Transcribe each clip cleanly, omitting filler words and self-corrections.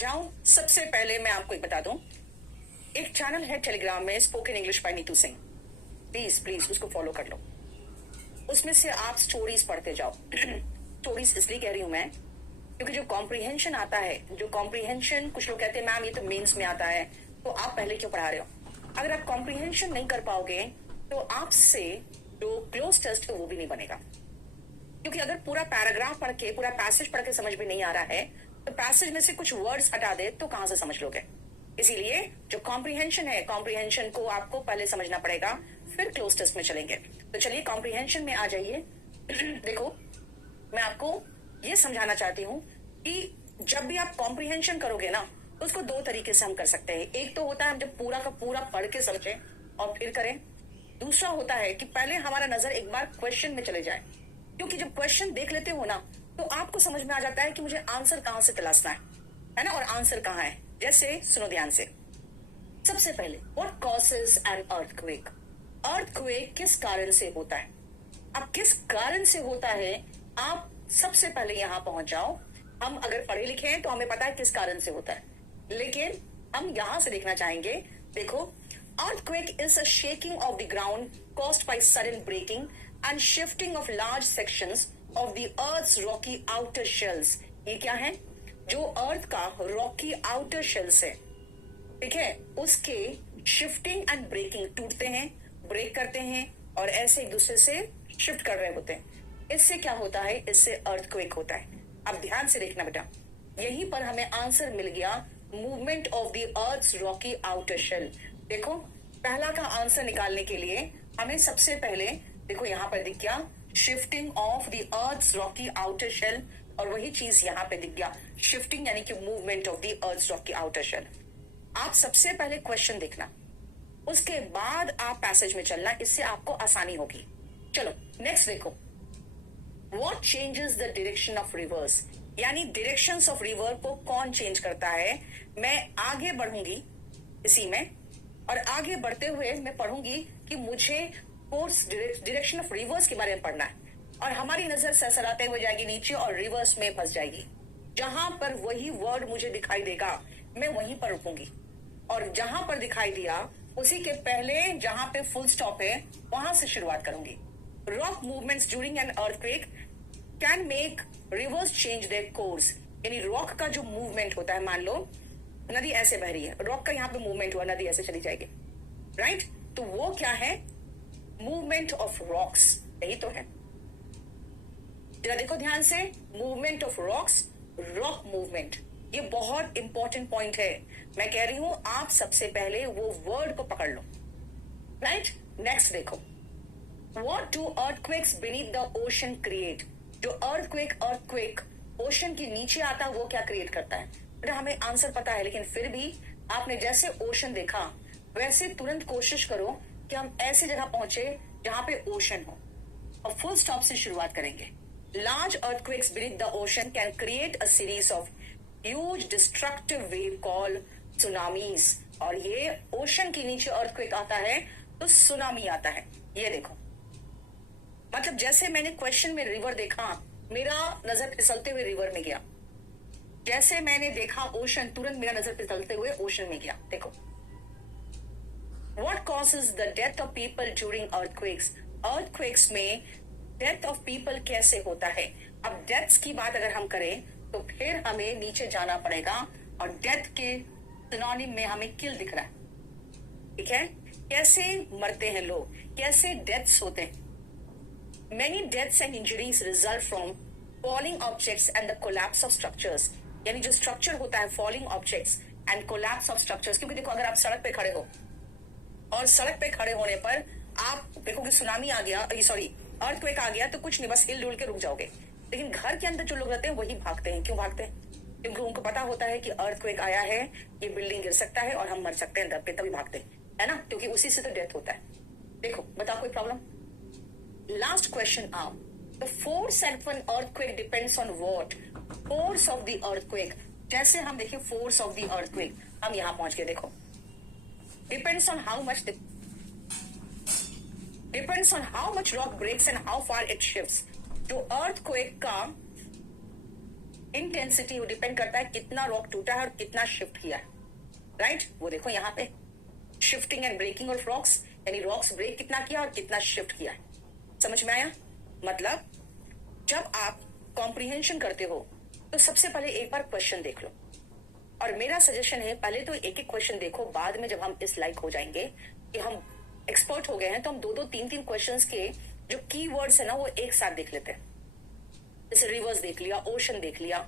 जाऊं, सबसे पहले मैं आपको एक बता दूं, एक चैनल है टेलीग्राम में spoken English by Neetu Singh, please please उसको फॉलो कर लो। उसमें से आप स्टोरीज पढ़ते जाओ। स्टोरीज इसलिए कह रही हूं मैं क्योंकि जो कॉम्प्रिहेंशन आता है, जो कॉम्प्रिहेंशन कुछ लोग कहते हैं मैम ये तो मेंस में आता है, तो आप पहले क्यों पढ़ा रहे हो? अगर आप कॉम्प्रिहेंशन नहीं कर पाओगे तो आपसे जो क्लोज टेस्ट है वो भी नहीं बनेगा। क्योंकि अगर पूरा पैराग्राफ पढ़ के, पूरा पैसेज पढ़ के समझ में नहीं आ रहा है तो पैसेज में से कुछ वर्ड्स हटा दे तो कहां से समझ लोगे? इसीलिए जो कॉम्प्रिहेंशन है, कॉम्प्रिहेंशन को आपको पहले समझना पड़ेगा, फिर क्लोज टेस्ट में चलेंगे। तो चलिए कॉम्प्रिहेंशन में आ जाइए। देखो, मैं आपको ये समझाना चाहती हूँ कि जब भी आप कॉम्प्रिहेंशन करोगे ना तो उसको दो तरीके से हम कर सकते हैं। एक तो होता है हम जब पूरा का पूरा पढ़ के समझें और फिर करें। दूसरा होता है कि पहले हमारा नजर एक बार क्वेश्चन में चले जाए, क्योंकि जब क्वेश्चन देख लेते हो ना तो आपको समझ में आ जाता है कि मुझे आंसर कहां से तलाशना है ना, और आंसर कहां है। जैसे सुनो ध्यान से। सबसे पहले, what causes an earthquake? Earthquake किस कारण से होता है? अब किस कारण से होता है, आप सबसे पहले यहां पहुंच जाओ। हम अगर पढ़े लिखे हैं तो हमें पता है किस कारण से होता है, लेकिन हम यहां से देखना चाहेंगे। देखो, earthquake is a shaking of the ground caused by sudden breaking and shifting of large sections of the earth's rocky outer shells. ये क्या है? जो अर्थ का रॉकी आउटर शेल्स है, ठीक है, उसके शिफ्टिंग एंड ब्रेकिंग, टूटते हैं, ब्रेक करते हैं और ऐसे एक दूसरे से शिफ्ट कर रहे होते हैं। इससे क्या होता है? इससे अर्थक्वेक होता है। अब ध्यान से देखना बेटा, यहीं पर हमें आंसर मिल गया, movement of the earth's rocky outer shell. देखो, पहला का आंसर निकालने के लिए हमें सबसे पहले, देखो यहां पर दिख गया shifting of the earth's rocky outer shell, और वही चीज यहां पे दिख गया शिफ्टिंग यानी कि movement of the earth's rocky outer shell. आप सबसे पहले क्वेश्चन देखना, उसके बाद आप पैसेज में चलना, इससे आपको आसानी होगी। चलो नेक्स्ट देखो, what changes the direction of reverse? यानी डायरेक्शंस ऑफ रिवर को कौन चेंज करता है? मैं आगे बढ़ूंगी इसी में, और आगे बढ़ते हुए मैं पढ़ूंगी कि मुझे कोर्स डायरेक्शन ऑफ रिवर्स के बारे में पढ़ना है, और हमारी नजर सरसराते हुए जाएगी नीचे और रिवर्स में फंस जाएगी। जहां पर वही वर्ड मुझे दिखाई देगा मैं वहीं पर रुकूंगी, और जहां पर दिखाई दिया उसी के पहले जहां पे फुल स्टॉप है वहां से शुरुआत करूंगी। Rock movements during an earthquake can make reverse change their course. यानी रॉक का जो मूवमेंट होता है, मान लो नदी ऐसे बह रही है, रॉक का यहाँ पे मूवमेंट हुआ, नदी ऐसे चली जाएगी, राइट? तो वो क्या है? मूवमेंट ऑफ रॉक्स, यही तो है। जरा देखो ध्यान से, movement of rocks, rock movement, ये बहुत इंपॉर्टेंट पॉइंट है। मैं कह रही हूं आप सबसे पहले वो वर्ड को पकड़ लो, राइट? नेक्स्ट देखो, what do earthquakes beneath the ocean create? जो अर्थक्वेक ओशन के नीचे आता है वो क्या क्रिएट करता है? बेटा हमें आंसर पता है, लेकिन फिर भी आपने जैसे ओशन देखा वैसे तुरंत कोशिश करो कि हम ऐसी जगह पहुंचे जहां पे ओशन हो, और फुल स्टॉप से शुरुआत करेंगे। Large earthquakes beneath the ocean can create a series of huge destructive wave called tsunamis. और ये ओशन के नीचे अर्थक्वेक आता है तो सुनामी आता है। ये देखो, मतलब जैसे मैंने क्वेश्चन में रिवर देखा, मेरा नजर फिसलते हुए रिवर में गया। जैसे मैंने देखा ओशन, तुरंत मेरा नजर फिसलते हुए ओशन में गया। देखो, what causes the death of people during earthquakes? Earthquakes में डेथ ऑफ पीपल कैसे होता है? अब डेथ्स की बात अगर हम करें तो फिर हमें नीचे जाना पड़ेगा, और डेथ के सिनोनिम में हमें किल दिख रहा है, ठीक है? कैसे मरते हैं लोग, कैसे डेथ्स होते हैं? Many deaths and injuries result from falling objects and the collapse of structures. यानी जो स्ट्रक्चर होता है, falling objects and collapse of structures. क्योंकि देखो, अगर आप सड़क पे खड़े हो और सड़क पे खड़े होने पर आप देखो कि सुनामी आ गया, सॉरी अर्थक्वेक आ गया, तो कुछ नहीं, बस हिल डुल के रुक जाओगे। लेकिन घर के अंदर जो लोग रहते हैं वही भागते हैं। क्यों भागते हैं? क्योंकि उनको पता होता है कि अर्थक्वेक आया है, ये बिल्डिंग गिर सकता है और हम मर सकते हैं दब पे, तभी भागते हैं, है ना? क्योंकि उसी से तो डेथ होता है। देखो, बताओ कोई प्रॉब्लम? लास्ट क्वेश्चन आप, the force at an earthquake depends on what? Force of the earthquake. जैसे हम देखिए फोर्स ऑफ द अर्थक्वेक, हम यहां पहुंच गए। देखो, depends on how much, depends on how much rock breaks and how far it shifts. जो earthquake का इंटेंसिटी वो डिपेंड करता है कितना रॉक टूटा है और कितना शिफ्ट किया है, राइट? वो देखो यहाँ पे shifting and breaking of rocks, यानी रॉक्स ब्रेक कितना किया और कितना शिफ्ट किया है। समझ में आया? मतलब जब आप कॉम्प्रिहेंशन करते हो तो सबसे पहले एक बार क्वेश्चन देख लो, और मेरा सजेशन है पहले तो एक एक क्वेश्चन देखो, बाद में जब हम इस लाइक हो जाएंगे कि हम एक्सपर्ट हो गए हैं तो हम दो दो तीन तीन क्वेश्चंस के जो की वर्ड्स है ना वो एक साथ देख लेते हैं। जैसे रिवर्स देख लिया, ओशन देख लिया,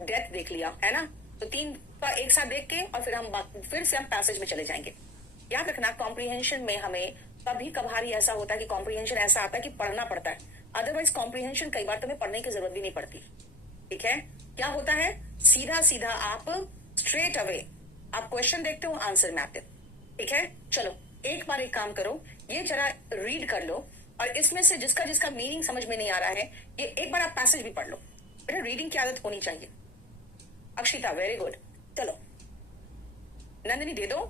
डेथ देख लिया, है ना? तो तीन का एक साथ देख के और फिर से हम पैसेज में चले जाएंगे। याद रखना कॉम्प्रिहेंशन में हमें कभी कभार ऐसा होता है कि कॉम्प्रिहेंशन ऐसा आता है कि पढ़ना पड़ता है, अदरवाइज कॉम्प्रिहेंशन कई बार तुम्हें पढ़ने की जरूरत भी नहीं पड़ती। ठीक है? क्या होता है, सीधा सीधा आप स्ट्रेट अवे आप क्वेश्चन देखते हो, आंसर में आते हो। ठीक है? चलो एक बार एक काम करो, ये जरा रीड कर लो, और इसमें से जिसका जिसका मीनिंग समझ में नहीं आ रहा है ये एक बार आप पैसेज भी पढ़ लो। बेटा रीडिंग की आदत होनी चाहिए। Akshita very good. चलो नंदिनी दे दो।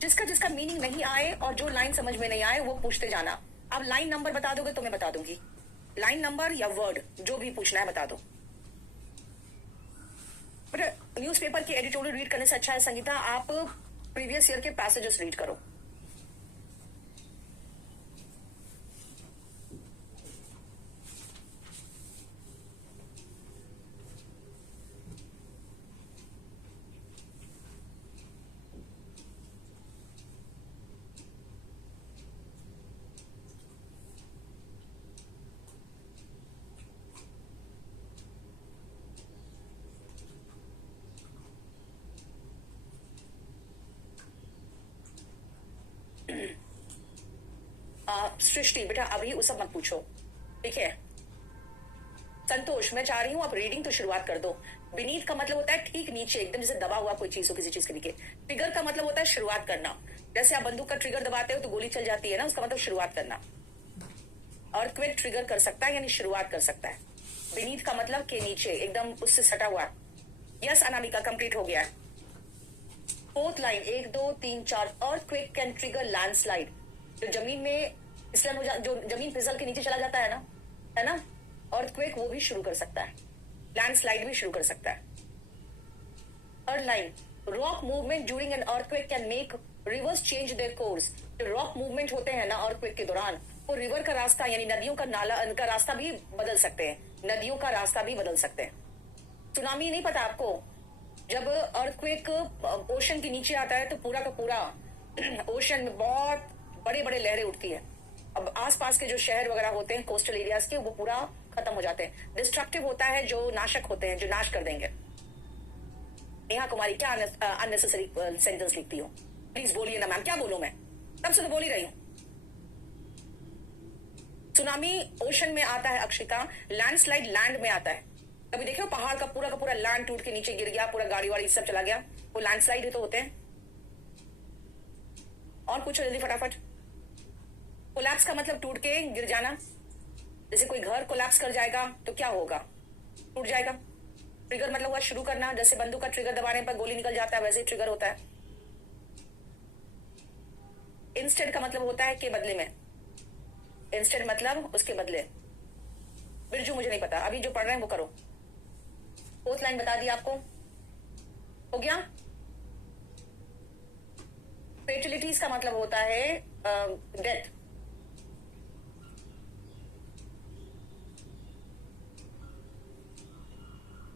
जिसका जिसका मीनिंग नहीं आए और जो लाइन समझ में नहीं आए वो पूछते जाना। अब लाइन नंबर बता दोगे तो मैं बता दूंगी, लाइन नंबर या वर्ड जो भी पूछना है बता दो। बट न्यूज़पेपर की एडिटोरियल रीड करने से अच्छा है संगीता आप प्रीवियस ईयर के पैसेजेस रीड करो। सृष्टि बेटा अभी उस सब मत पूछो, ठीक है? संतोष मैं चाह रही हूँ आप रीडिंग तो शुरुआत कर दो। बीनीथ का मतलब होता है ठीक नीचे, एकदम जैसे दबा हुआ कोई चीज हो किसी चीज के नीचे। ट्रिगर का मतलब होता है शुरुआत करना, जैसे आप बंदूक का ट्रिगर दबाते हो तो गोली चल जाती है ना, उसका मतलब शुरुआत करना। अर्थक्वेक ट्रिगर कर सकता है यानी शुरुआत कर सकता है। बीनीथ का मतलब के नीचे, एकदम उससे सटा हुआ। यस अनामिका कंप्लीट हो गया है। Fourth line 1 2 3 4 earthquake can trigger landslide. जो जमीन में फिसलन हो जा, जो जमीन फिसल के नीचे चला जाता है ना, अर्थक्वेक वो भी शुरू कर सकता है, लैंडस्लाइड भी शुरू कर सकता है। Third line rock movement during an earthquake can make reverse change their course. जो रॉक मूवमेंट होते हैं ना अर्थक्वेक के दौरान, वो रिवर का रास्ता यानी नदियों का नाला का रास्ता भी बदल सकते हैं, नदियों का रास्ता भी बदल सकते हैं। सुनामी नहीं पता आपको, जब अर्थक्वेक ओशन के नीचे आता है तो पूरा का पूरा ओशन में बहुत बड़े बड़े लहरें उठती है। अब आसपास के जो शहर वगैरह होते हैं कोस्टल एरियाज के, वो पूरा खत्म हो जाते हैं। डिस्ट्रक्टिव होता है, जो नाशक होते हैं, जो नाश कर देंगे। नेहा कुमारी क्या अननेसेसरी सेंटेंस लिखती हो? प्लीज बोलिए ना मैम, क्या बोलूं मैं? तब से तो बोल ही रही हूं। सुनामी ओशन में आता है अक्षिता, लैंडस्लाइड लैंड में आता है। कभी देखो पहाड़ का पूरा लैंड टूट के नीचे गिर गया, पूरा गाड़ी वाड़ी सब चला गया, वो लैंडस्लाइड ही तो होते हैं। और पूछो जल्दी फटाफट। कोलैप्स का मतलब टूट के गिर जाना। जैसे कोई घर कोलैप्स कर जाएगा तो क्या होगा? टूट जाएगा। ट्रिगर मतलब हुआ शुरू करना, जैसे बंदूक का ट्रिगर दबाने पर गोली निकल जाता है वैसे ही ट्रिगर होता है। इंस्टेड का मतलब होता है के बदले में, इंस्टेड मतलब उसके बदले। बिरजू मुझे नहीं पता, अभी जो पढ़ रहे हैं वो करो। फोर्थ लाइन बता दी आपको, हो गया? फेटिलिटीज का मतलब होता है death.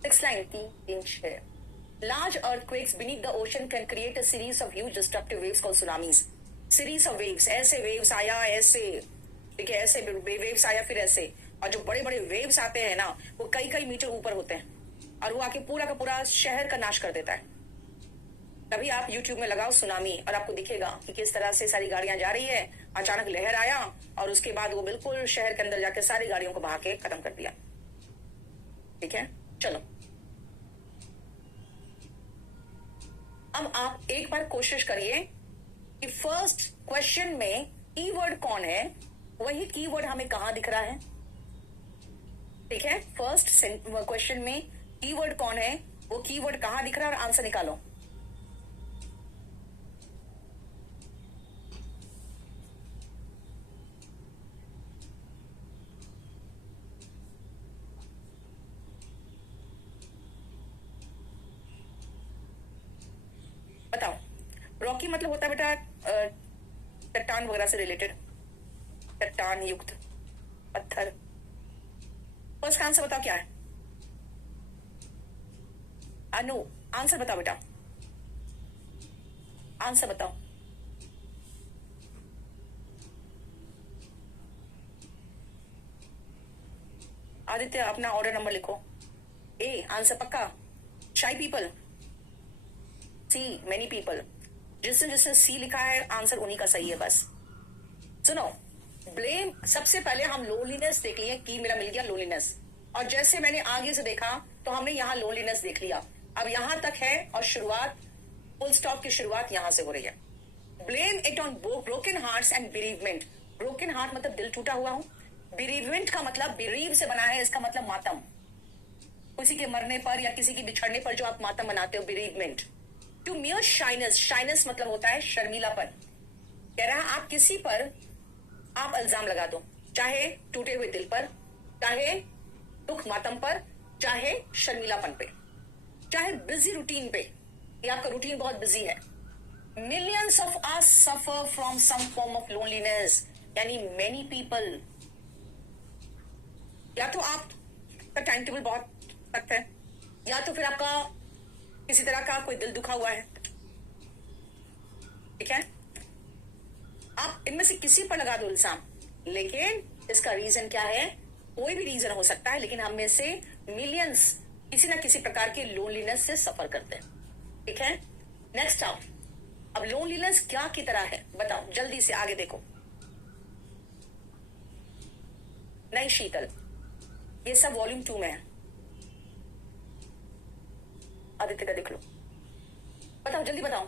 Six line 3 6 large earthquakes beneath the ocean can create a series of huge destructive waves called tsunamis. Series of waves, ऐसे वेव्स आया ऐसे, ठीक है, ऐसे वेव्स आया फिर ऐसे, और जो बड़े बड़े वेव्स आते हैं ना वो कई कई मीटर ऊपर होते हैं और वो आके पूरा का पूरा शहर का नाश कर देता है। तभी आप YouTube में लगाओ सुनामी और आपको दिखेगा कि किस तरह से सारी गाड़ियां जा रही है, अचानक लहर आया और उसके बाद वो बिल्कुल शहर के अंदर जाके सारी गाड़ियों को बहा के खत्म कर दिया। ठीक है, चलो अब आप एक बार कोशिश करिए कि फर्स्ट क्वेश्चन में कीवर्ड कौन है, वही कीवर्ड हमें कहां दिख रहा है। ठीक है, फर्स्ट क्वेश्चन में कीवर्ड कौन है, वो कीवर्ड कहां दिख रहा है और आंसर निकालो। रॉकी मतलब होता है बेटा चट्टान वगैरह से रिलेटेड, चट्टान युक्त पत्थर। फर्स्ट का आंसर बताओ क्या है? अनु आंसर बताओ बेटा, आंसर बताओ। आदित्य अपना ऑर्डर नंबर लिखो। ए आंसर पक्का? शाई पीपल, सी मेनी पीपल। जिसने जिसने सी लिखा है आंसर उन्हीं का सही है। बस सुनो, ब्लेम सबसे पहले हम लोनलीनेस देख लिए, की मेरा मिल गया लोनलीनेस, और जैसे मैंने आगे से देखा तो हमने यहाँ लोनलीनेस देख लिया। अब यहां तक है और शुरुआत, फुल स्टॉप की शुरुआत यहां से हो रही है। Blame it on broken hearts and bereavement. Broken heart मतलब दिल टूटा हुआ हो, बिरीवमेंट का मतलब बिरीव से बना है, इसका मतलब मातम, किसी के मरने पर या किसी के बिछड़ने पर जो आप मातम मनाते हो, बिरीवमेंट। टू मियर शाइनेस, शाइनेस मतलब होता है शर्मीलापन। कह रहा है आप किसी पर आप इल्जाम लगा दो, चाहे टूटे हुए दिल पर, चाहे दुख मातम पर, चाहे शर्मीलापन पे, चाहे बिजी रूटीन पे, ये आपका रूटीन बहुत बिजी है। Millions of us suffer from some form of loneliness, यानी मेनी पीपल। या तो आपका टाइम टेबल बहुत सख्त है, या तो फिर आपका किसी तरह का कोई दिल दुखा हुआ है, ठीक है? आप इनमें से किसी पर लगा दो इल्जाम, लेकिन इसका रीजन क्या है? कोई भी रीजन हो सकता है, लेकिन हम में से मिलियंस किसी ना किसी प्रकार के लोनलीनेस से सफर करते हैं, ठीक है? नेक्स्ट आओ, अब लोनलीनेस क्या की तरह है बताओ, जल्दी से आगे देखो। नहीं शीतल, ये सब वॉल्यूम 2 में है। आदित्य का देख लो, बताओ जल्दी बताओ।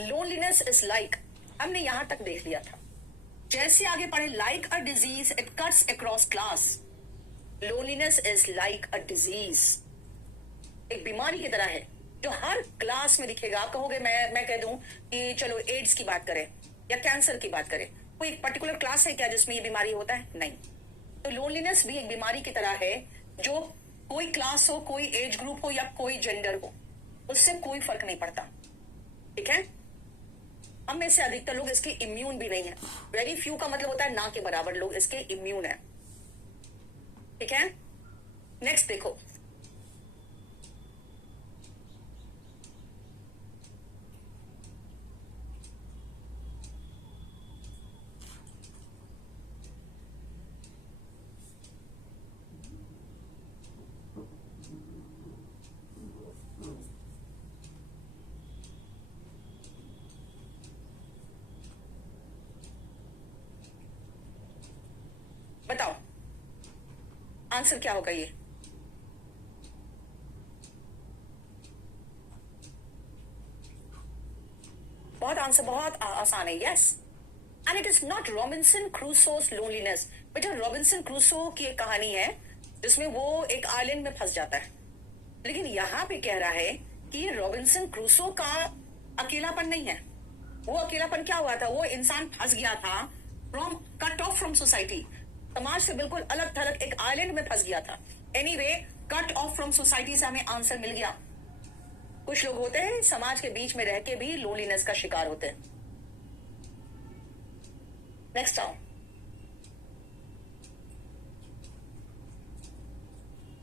लोनलीनेस इज लाइक, हमने यहां तक देख लिया था। जैसे आगे पढ़े, like a disease it cuts across class. Loneliness is like a disease, एक बीमारी की तरह है जो हर क्लास में दिखेगा। आप कहोगे मैं कह दूं कि चलो एड्स की बात करें या कैंसर की बात करें, कोई एक पर्टिकुलर क्लास है क्या जिसमें ये बीमारी होता है? नहीं। तो लोनलीनेस भी एक बीमारी की तरह है, जो कोई क्लास हो, कोई एज ग्रुप हो या कोई जेंडर हो, उससे कोई फर्क नहीं पड़ता, ठीक है? हम में से अधिकतर लोग इसके इम्यून भी नहीं है। वेरी फ्यू का मतलब होता है ना के बराबर लोग इसके इम्यून है, ठीक है? नेक्स्ट देखो, बताओ आंसर क्या होगा? ये बहुत आंसर बहुत आसान है। Yes, and it is not Robinson Crusoe's loneliness. बेटा रॉबिन्सन क्रूसो की एक कहानी है जिसमें वो एक आइलैंड में फंस जाता है, लेकिन यहां पे कह रहा है कि रॉबिन्सन क्रूसो का अकेलापन नहीं है। वो अकेलापन क्या हुआ था? वो इंसान फंस गया था, from cut off from society, समाज से बिल्कुल अलग थलग एक आइलैंड में फंस गया था। Anyway, cut off from society से हमें आंसर मिल गया। कुछ लोग होते हैं समाज के बीच में रह के भी लोनलीनेस का शिकार होते हैं। नेक्स्ट आओ,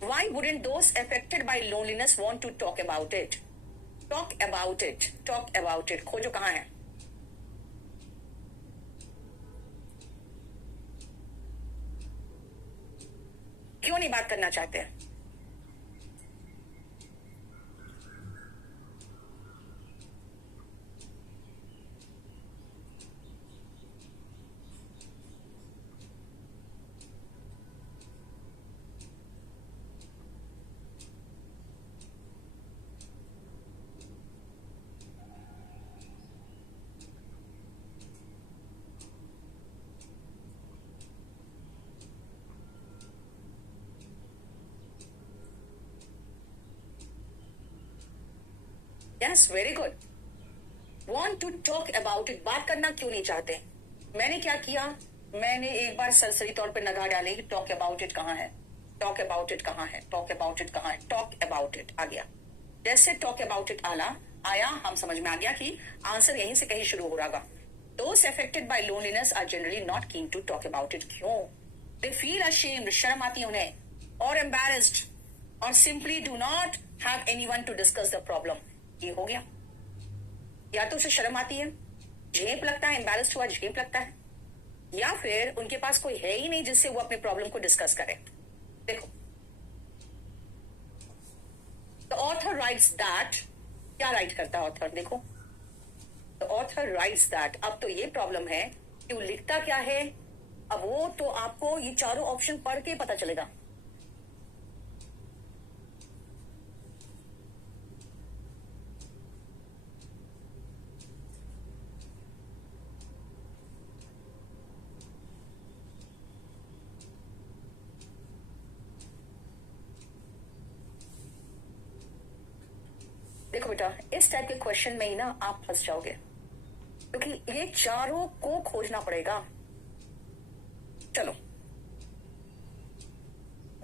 why wouldn't those affected by loneliness want to talk about it? Talk about it, talk about it, खोजो कहां है? क्यों नहीं बात करना चाहते हैं? Yes, very good. Want to talk about it, बात करना क्यों नहीं चाहते? मैंने क्या किया? मैंने एक बार सरसरी तौर पे नगाह डाली कि टॉक अबाउट इट कहां है। टॉक अबाउट इट कहाँ है, टॉक अबाउट इट कहाँ है, टॉक अबाउट इट आ गया। जैसे टॉक अबाउट इट आया हम समझ में आ गया कि आंसर यहीं से कहीं शुरू हो रहा। Those affected by loneliness are generally not keen to talk about it. क्यों? They feel ashamed, शर्म आती है उन्हें, और embarrassed, और simply do not have anyone to discuss the problem. ये हो गया। या तो उसे शर्म आती है, झेप लगता है, embarrassed हुआ झेप लगता है, या फिर उनके पास कोई है ही नहीं जिससे वो अपने प्रॉब्लम को डिस्कस करे। देखो, the author writes that, क्या राइट करता है ऑथर? देखो, the author writes that, अब तो ये प्रॉब्लम है कि वो लिखता क्या है। अब वो तो आपको ये चारों ऑप्शन पढ़ के पता चलेगा। देखो बेटा, इस टाइप के क्वेश्चन में ही ना आप फंस जाओगे, क्योंकि ये चारों को खोजना पड़ेगा। चलो,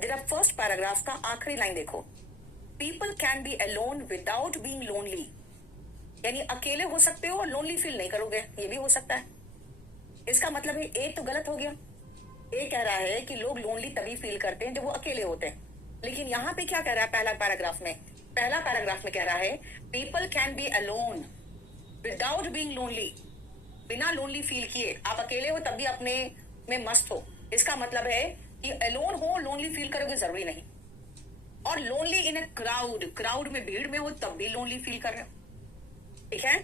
जरा फर्स्ट पैराग्राफ का आखिरी लाइन देखो, people can be alone without being lonely, यानी अकेले हो सकते हो और लोनली फील नहीं करोगे, ये भी हो सकता है। इसका मतलब है ए तो गलत हो गया। ए कह रहा है कि लोग लोनली तभी फील करते हैं जब वो अकेले होते हैं, लेकिन यहां पे क्या कह रहा है पहला पैराग्राफ में कह रहा है people can be alone without being lonely, बिना लोनली फील किए। आप अकेले हो तब भी अपने में मस्त हो, इसका मतलब है कि अलोन हो लोनली फील करोगे जरूरी नहीं। और लोनली इन ए क्राउड में, भीड़ में हो तब भी लोनली फील कर रहे हो, ठीक है।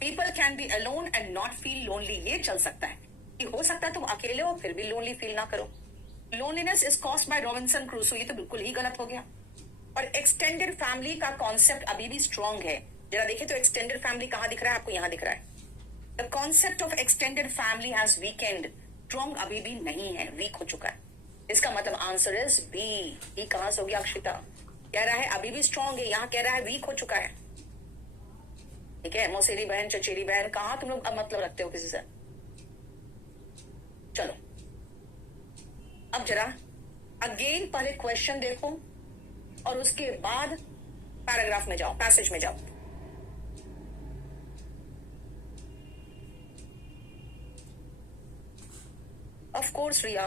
People can be alone and not feel lonely, ये चल सकता है कि हो सकता है तुम अकेले हो फिर भी लोनली फील ना करो। Loneliness is caused by Robinson Crusoe, ये तो बिल्कुल ही गलत हो गया। और एक्सटेंडेड फैमिली का कॉन्सेप्ट अभी भी स्ट्रॉन्ग है। जरा देखिए तो एक्सटेंडेड फैमिली कहां दिख रहा है आपको? यहां दिख रहा है। The concept of extended family has weekend, strong अभी भी नहीं है, वीक हो चुका है। इसका मतलब आंसर इज बी। ये कहां से हो गया अक्षिता? कह रहा है अभी भी स्ट्रॉन्ग है, यहां कह रहा है वीक हो चुका है, ठीक है। मौसेरी बहन, चचेरी बहन, कहां तुम लोग मतलब रखते हो किसी से? चलो अब जरा अगेन पहले क्वेश्चन देखो और उसके बाद पैराग्राफ में जाओ, पैसेज में जाओ। ऑफ कोर्स रिया,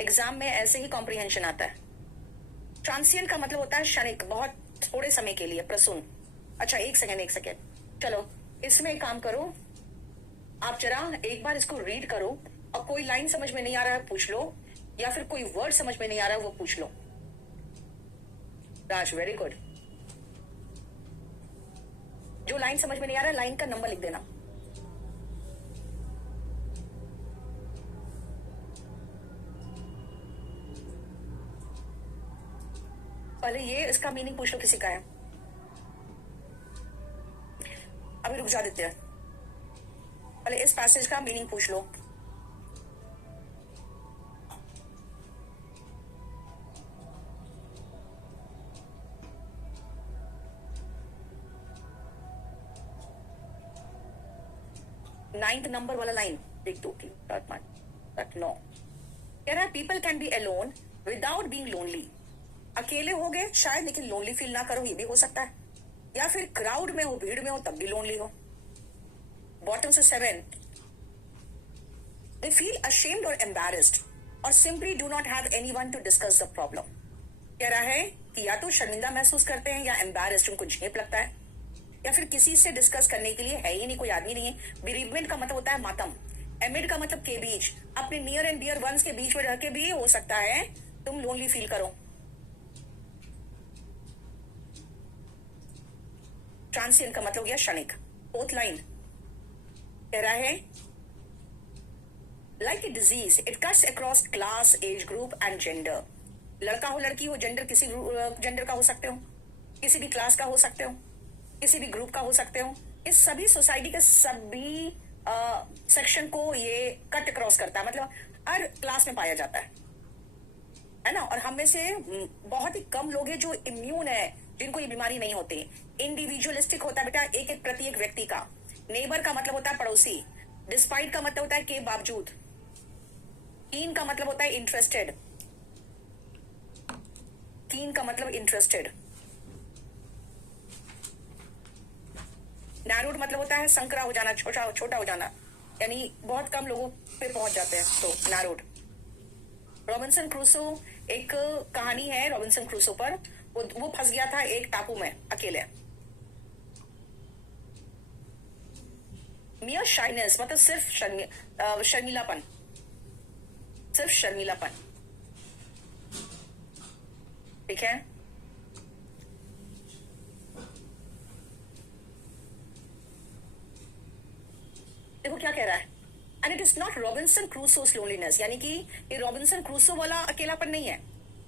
एग्जाम में ऐसे ही कॉम्प्रिहेंशन आता है। ट्रांसिएंट का मतलब होता है क्षणिक, बहुत थोड़े समय के लिए, प्रसून। अच्छा एक सेकेंड, चलो इसमें एक काम करो, आप जरा एक बार इसको रीड करो और कोई लाइन समझ में नहीं आ रहा है पूछ लो, या फिर कोई वर्ड समझ में नहीं आ रहा है वो पूछ लो। राज वेरी गुड। जो लाइन समझ में नहीं आ रहा है लाइन का नंबर लिख देना। पहले ये इसका मीनिंग पूछ लो किसी का है, अभी रुक जा देते हैं। पहले इस पैसेज का मीनिंग पूछ लो। नाइन्थ नंबर वाला लाइन, 1 2 3 4 5 9 कह रहा है people can be alone without being lonely, अकेले हो गए शायद लेकिन लोनली फील ना करो, ये भी हो सकता है। या फिर क्राउड में हो, भीड़ में हो तब भी लोनली हो। बॉटम से 7, दे फील अशेम्ड और एम्बैरेस्ड और simply do not have anyone to discuss the problem. कह रहा है कि या तो शर्मिंदा महसूस करते हैं या एम्बैरेस्ड, उनको झेप लगता है, या फिर किसी से डिस्कस करने के लिए है ही नहीं, कोई आदमी नहीं है। बेरीवमेंट का मतलब होता है मातम, एमिड का मतलब के बीच, अपने नियर एंड डियर वंस के बीच में रह के भी हो सकता है तुम लोनली फील करो। ट्रांसिएंट का मतलब हो गया क्षणिक। 4th लाइन कह रहा है like a disease it cuts across class, age group and gender. लड़का हो लड़की हो, जेंडर किसी जेंडर का हो सकते हो, किसी भी क्लास का हो सकते हो, किसी भी ग्रुप का हो सकते हो। इस सभी सोसाइटी के सभी सेक्शन को ये कट क्रॉस करता है, मतलब हर क्लास में पाया जाता है ना। और हम में से बहुत ही कम लोग हैं जो इम्यून है, जिनको ये बीमारी नहीं होती। इंडिविजुअलिस्टिक होता है बेटा एक एक प्रत्येक व्यक्ति का। नेबर का मतलब होता है पड़ोसी, डिस्पाइट का मतलब होता है के बावजूद, कीन का मतलब होता है इंटरेस्टेड, कीन का मतलब इंटरेस्टेड। नैरोड मतलब होता है संकरा हो जाना, छोटा छोटा हो जाना, यानी बहुत कम लोगों पे पहुंच जाते हैं, तो नैरोड। रॉबिन्सन क्रूसो, एक कहानी है रॉबिन्सन क्रूसो पर। वो फंस गया था एक टापू में अकेले। मियर शाइनेस मतलब सिर्फ शर्मीलापन, सिर्फ शर्मीलापन। ठीक है, देखो क्या कह रहा है, and it is not Robinson Crusoe's loneliness, यानी कि ये रॉबिन्सन क्रूसो वाला अकेलापन नहीं है।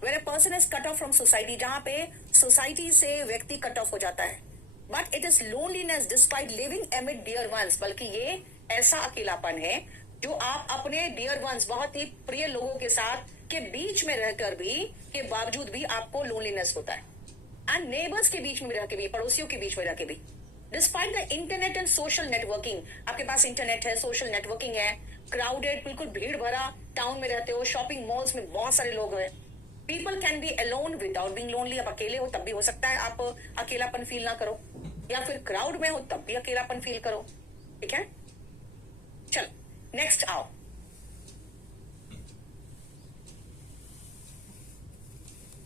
Where a person is cut off from society, जहां पे सोसाइटी से व्यक्ति कट ऑफ हो जाता है, but it is loneliness despite living amid dear ones, बल्कि ये ऐसा अकेलापन है जो आप अपने डियर वंस, बहुत ही प्रिय लोगों के साथ के बीच में रहकर भी के बावजूद भी आपको लोनलीनेस होता है, एंड नेबर्स के बीच में रह के भी, पड़ोसियों के बीच में रह के भी। Despite the internet and social networking, आपके पास इंटरनेट है, सोशल नेटवर्किंग है, क्राउडेड, बिल्कुल भीड़ भरा टाउन में रहते हो, शॉपिंग मॉल्स में बहुत सारे लोग हैं। People can be alone without being lonely, आप अकेले हो तब भी हो सकता है आप अकेलापन फील ना करो, या फिर क्राउड में हो तब भी अकेलापन फील करो। ठीक है, चलो नेक्स्ट आओ।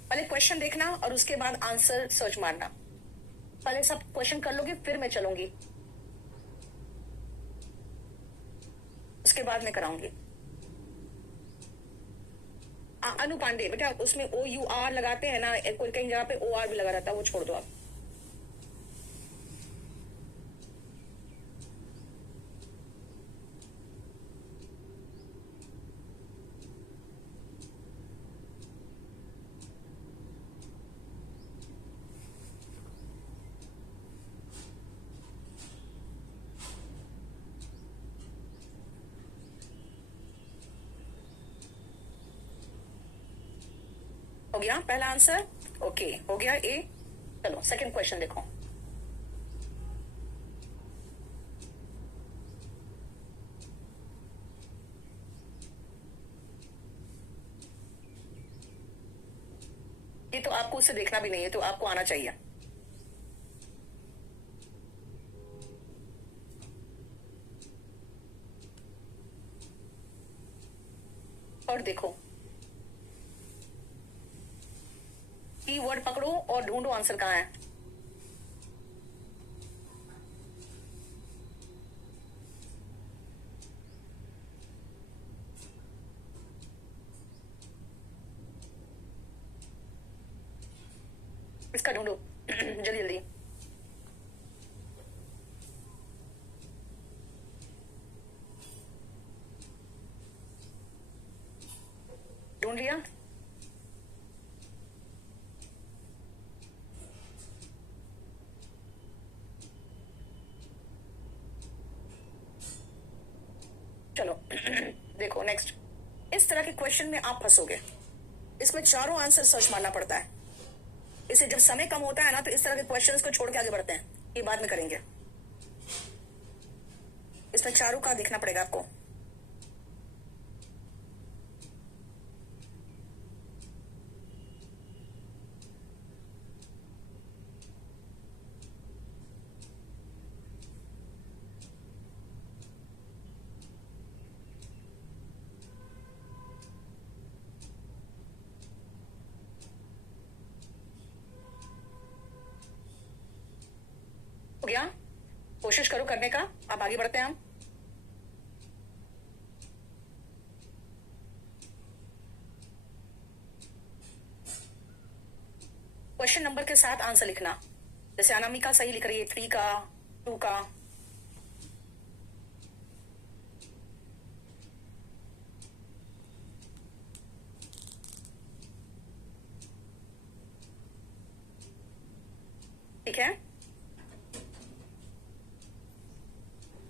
पहले क्वेश्चन देखना और उसके बाद आंसर सर्च मारना। पहले सब क्वेश्चन कर लोगे फिर मैं चलूंगी, उसके बाद मैं कराऊंगी। अनु पांडे बेटा, उसमें OUR लगाते हैं ना, कोई कहीं जगह पे OR भी लगा रहता है, वो छोड़ दो आप। हो गया पहला आंसर, ओके हो गया ए। चलो सेकंड क्वेश्चन देखो। ये तो आपको उसे देखना भी नहीं है, तो आपको आना चाहिए। और देखो कीवर्ड पकड़ो और ढूंढो आंसर कहां है। इसका ढूंढो जल्दी जल्दी। ढूंढ लिया, चलो देखो नेक्स्ट। इस तरह के क्वेश्चन में आप फंसोगे, इसमें चारों आंसर सर्च मारना पड़ता है। इसे जब समय कम होता है ना, तो इस तरह के क्वेश्चंस को छोड़ के आगे बढ़ते हैं, ये बाद में करेंगे। इसमें चारों का देखना पड़ेगा आपको। हो गया, कोशिश करो करने का। अब आगे बढ़ते हैं हम। क्वेश्चन नंबर के साथ आंसर लिखना, जैसे अनामिका सही लिख रही है, 3 का, 2 का। ठीक है,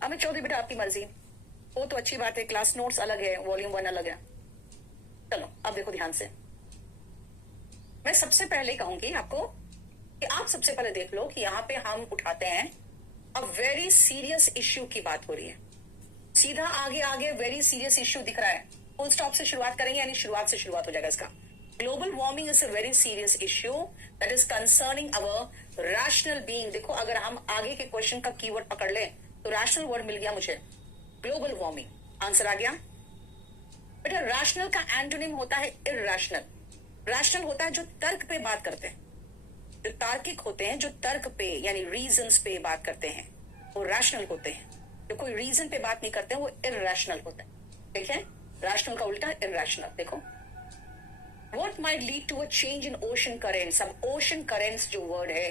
अमित चौधरी बेटा आपकी मर्जी, वो तो अच्छी बात है, क्लास नोट्स अलग है, वॉल्यूम 1 अलग है। चलो अब देखो ध्यान से। मैं सबसे पहले कहूंगी आपको कि आप सबसे पहले देख लो कि यहाँ पे हम उठाते हैं अ वेरी सीरियस इश्यू की बात हो रही है। सीधा आगे आगे वेरी सीरियस इश्यू दिख रहा है, फुल स्टॉप से शुरुआत करेंगे, यानी शुरुआत से शुरुआत हो जाएगा इसका। Global warming is a very serious issue that is concerning our rational being. देखो अगर हम आगे के क्वेश्चन का कीवर्ड पकड़ लें तो रैशनल वर्ड मिल गया मुझे, ग्लोबल वार्मिंग आंसर आ गया। बेटा रैशनल का एंटोनिम होता है इरैशनल। रैशनल होता है जो तर्क पे बात करते हैं, जो तार्किक होते हैं, जो तर्क पे यानी रीजंस पे बात करते हैं, वो रैशनल होते हैं। जो कोई रीजन पे बात नहीं करते हैं वो इरैशनल होता है। ठीक है, रैशनल का उल्टा इरैशनल। देखो What might lead to a change in ocean currents? अब ocean currents जो वर्ड है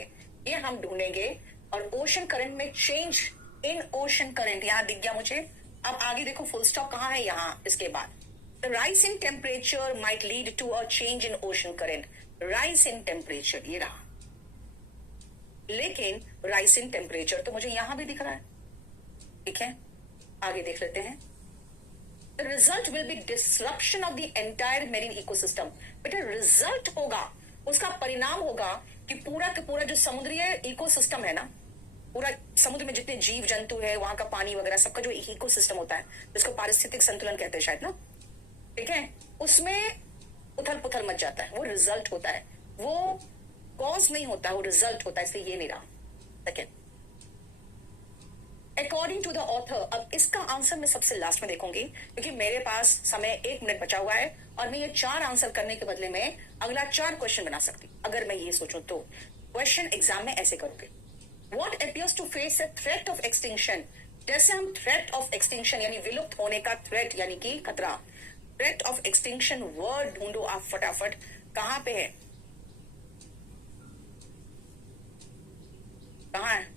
ये हम ढूंढेंगे, और ocean current में change in ocean current यहाँ दिख गया मुझे। अब आगे देखो फुल स्टॉप कहाँ है, यहाँ इसके बाद The rise in temperature might lead to a change in ocean current. Rise in temperature ये रहा, लेकिन rise in temperature तो मुझे यहाँ भी दिख रहा है। ठीक है, आगे देख लेते हैं। The result will be disruption of the entire marine ecosystem. बेटा रिजल्ट होगा, उसका परिणाम होगा कि पूरा का पूरा जो समुद्रीय इकोसिस्टम है ना, पूरा समुद्र में जितने जीव जंतु है, वहां का पानी वगैरह सबका जो इकोसिस्टम होता है, जिसको पारिस्थितिक संतुलन कहते हैं शायद ना, ठीक है, उसमें उथल पुथल मच जाता है। वो रिजल्ट होता है, वो कॉज नहीं होता, वो रिजल्ट होता है, इसलिए ये नहीं रहा। Second, according to the author. अब इसका आंसर मैं सबसे लास्ट में देखूंगी क्योंकि मेरे पास समय 1 मिनट बचा हुआ है और मैं ये 4 आंसर करने के बदले में अगला 4 क्वेश्चन बना सकती अगर मैं ये सोचूं तो। क्वेश्चन एग्जाम में ऐसे करोगे, what appears to face a threat of extinction. जैसे हम थ्रेट ऑफ एक्सटिंक्शन यानी विलुप्त होने का थ्रेट यानी कि खतरा, थ्रेट ऑफ एक्सटिंक्शन वर्ड ढूंढो आप फटाफट, कहां पे है, कहां है।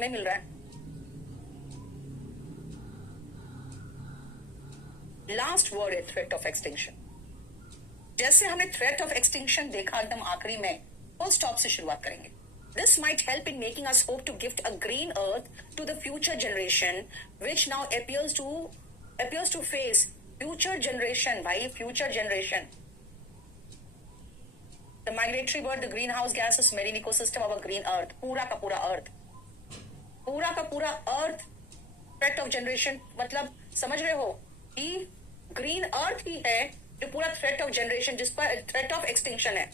नहीं मिल रहा है। लास्ट वर्ड है थ्रेट ऑफ एक्सटिंक्शन। जैसे हमने थ्रेट ऑफ एक्सटिंक्शन देखा एकदम आखिरी में, फुल स्टॉप से शुरुआत करेंगे। This might help in making us hope to gift a green earth to the future generation which now appears to face future generation. भाई future generation, the migratory bird, the greenhouse gases, marine ecosystem of a green earth, पूरा का पूरा अर्थ, पूरा का पूरा अर्थ threat of generation. मतलब समझ रहे हो कि ग्रीन अर्थ ही है जो पूरा थ्रेट ऑफ जनरेशन, जिस पर थ्रेट ऑफ एक्सटिंक्शन है,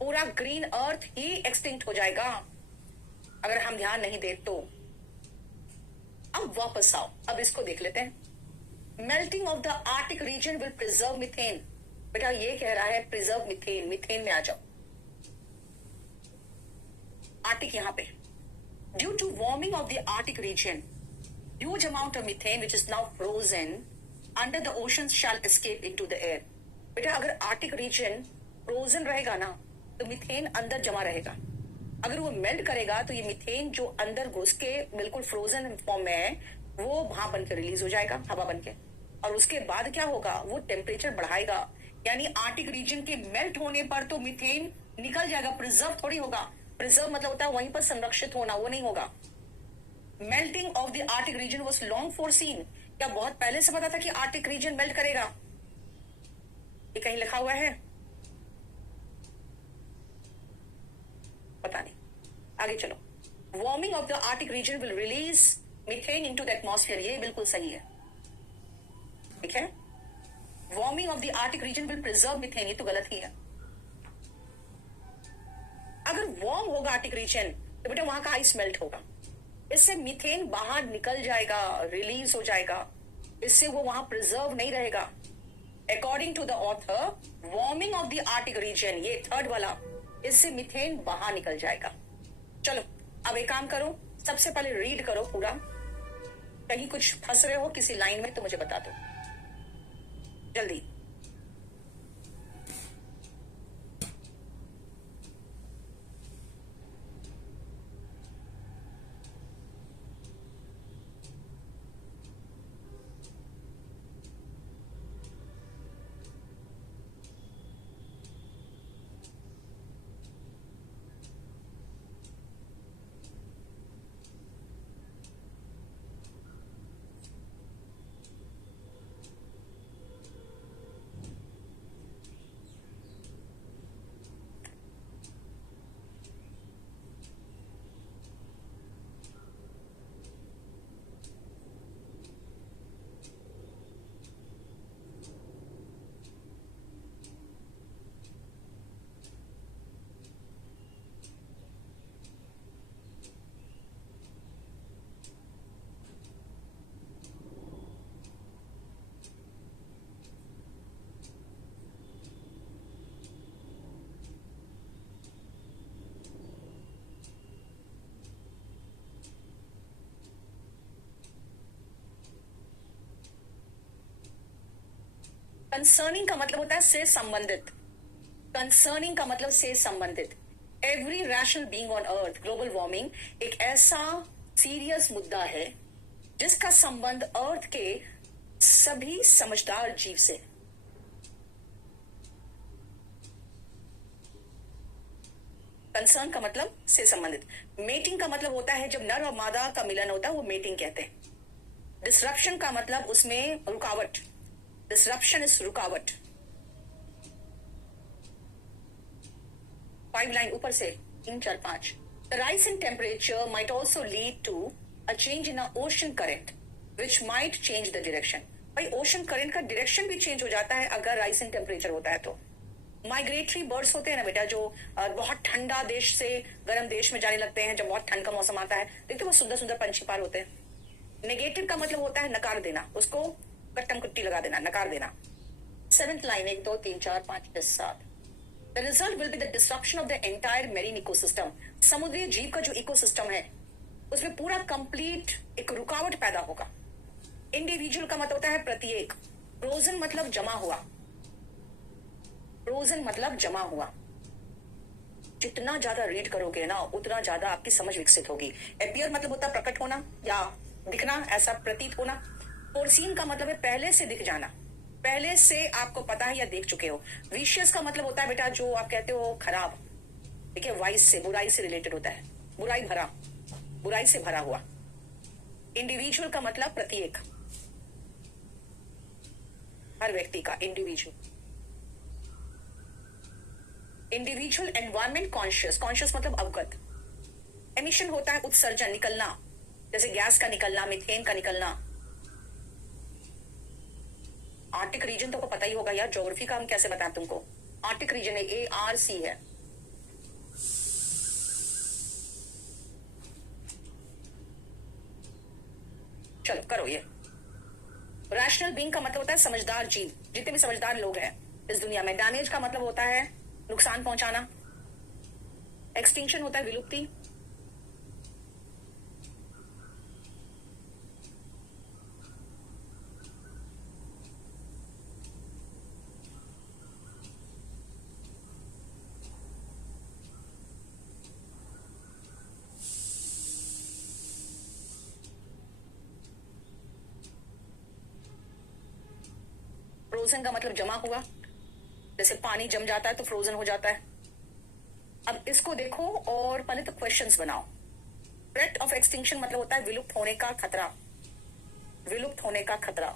पूरा ग्रीन अर्थ ही एक्सटिंक्ट हो जाएगा अगर हम ध्यान नहीं दे तो। अब वापस आओ, अब इसको देख लेते हैं। Melting of the Arctic region will preserve methane. बेटा ये कह रहा है प्रिजर्व मीथेन, मीथेन में आ जाओ। आर्टिक यहां पे, due to warming of the Arctic region huge amount of methane which is now frozen under the oceans shall escape into the air। बेटा अगर आर्टिक रीजन फ्रोजन रहेगा ना तो मीथेन अंदर जमा रहेगा, अगर वो मेल्ट करेगा तो ये मीथेन जो अंदर घुस के बिल्कुल फ्रोजन फॉर्म में है वो वहां बन के रिलीज हो जाएगा, हवा बन के, और उसके बाद क्या होगा, वो टेम्परेचर बढ़ाएगा। यानी आर्टिक रीजन के मेल्ट होने पर तो मीथेन निकल जाएगा, प्रिजर्व थोड़ी होगा। प्रिजर्व मतलब होता है वहीं पर संरक्षित होना, वो नहीं होगा। Melting of the Arctic region was long foreseen. क्या बहुत पहले से पता था कि आर्टिक रीजन मेल्ट करेगा? ये कहीं लिखा हुआ है? पता नहीं, आगे चलो। Warming of the Arctic region will release methane into the atmosphere, ये बिल्कुल सही है। ठीक है, warming of the Arctic region will preserve methane, ये तो गलत ही है। अगर वार्म होगा आर्टिक रीजन तो बेटा वहां का आइस मेल्ट होगा, इससे मीथेन बाहर निकल जाएगा, रिलीज हो जाएगा, इससे वो वहां प्रिजर्व नहीं रहेगा। According to the author, warming of the Arctic region, ये थर्ड वाला, इससे मीथेन बाहर निकल जाएगा। चलो अब एक काम करो, सबसे पहले रीड करो पूरा, कहीं कुछ फंस रहे हो किसी लाइन में तो मुझे बता दो जल्दी। कंसर्निंग का मतलब होता है से संबंधित। कंसर्निंग का मतलब से संबंधित। Every rational being on earth, global warming एक ऐसा सीरियस मुद्दा है जिसका संबंध अर्थ के सभी समझदार जीव से। कंसर्न का मतलब से संबंधित। मेटिंग का मतलब होता है जब नर और मादा का मिलन होता है, वो मेटिंग कहते हैं। डिसरप्शन का मतलब उसमें रुकावट। डिसरप्शन इज रुकावट। 5 लाइन ऊपर से 3 4 5। The rise in temperature might also lead to a change in ocean current which might change the direction. भाई ओशन करंट का डायरेक्शन भी चेंज हो जाता है अगर राइज इन टेम्परेचर होता है तो। माइग्रेटरी बर्ड्स होते हैं ना बेटा, जो बहुत ठंडा देश से गर्म देश में जाने लगते हैं जब बहुत ठंड का मौसम आता है, देखते वो सुंदर सुंदर पंछी पार होते हैं। नेगेटिव का मतलब होता है नकार देना, उसको कट्टम कुट्टी लगा देना, नकार देना। 7th line 1 2 3 4 5 6 7। The result will be the disruption of the entire marine ecosystem. समुद्री जीव का जो इकोसिस्टम है उसमें पूरा कंप्लीट एक रुकावट पैदा होगा। इंडिविजुअल का मतलब होता है प्रत्येक। फ्रोजन मतलब जमा हुआ। फ्रोजन मतलब जमा हुआ। जितना ज्यादा रीड करोगे ना उतना ज्यादा आपकी समझ विकसित होगी। एपियर मतलब होता है प्रकट होना या दिखना, ऐसा प्रतीत होना। फोरसीन का मतलब है पहले से दिख जाना, पहले से आपको पता है या देख चुके हो। विशियस का मतलब होता है बेटा जो आप कहते हो खराब, ठीक है, वाइस से बुराई से रिलेटेड होता है, बुराई भरा, बुराई से भरा हुआ। इंडिविजुअल का मतलब प्रत्येक, हर व्यक्ति का, individual. Individual environment conscious, conscious मतलब अवगत। एमिशन होता है उत्सर्जन, निकलना, जैसे गैस का निकलना, मीथेन का निकलना। आर्टिक रीजन तो को पता ही होगा यार, ज्योग्राफी का हम कैसे बताएं तुमको। आर्टिक रीजन है, ARC है। चलो करो ये। रैशनल बीइंग का मतलब होता है समझदार जीव, जितने भी समझदार लोग हैं इस दुनिया में। डैमेज का मतलब होता है नुकसान पहुंचाना। एक्सटिंक्शन होता है विलुप्ति। फ्रोजन का मतलब जमा हुआ, जैसे पानी जम जाता है तो फ्रोजन हो जाता है। अब इसको देखो और पहले तो क्वेश्चंस बनाओ। थ्रेट ऑफ एक्सटिंक्शन मतलब होता है विलुप्त होने का खतरा, विलुप्त होने का खतरा।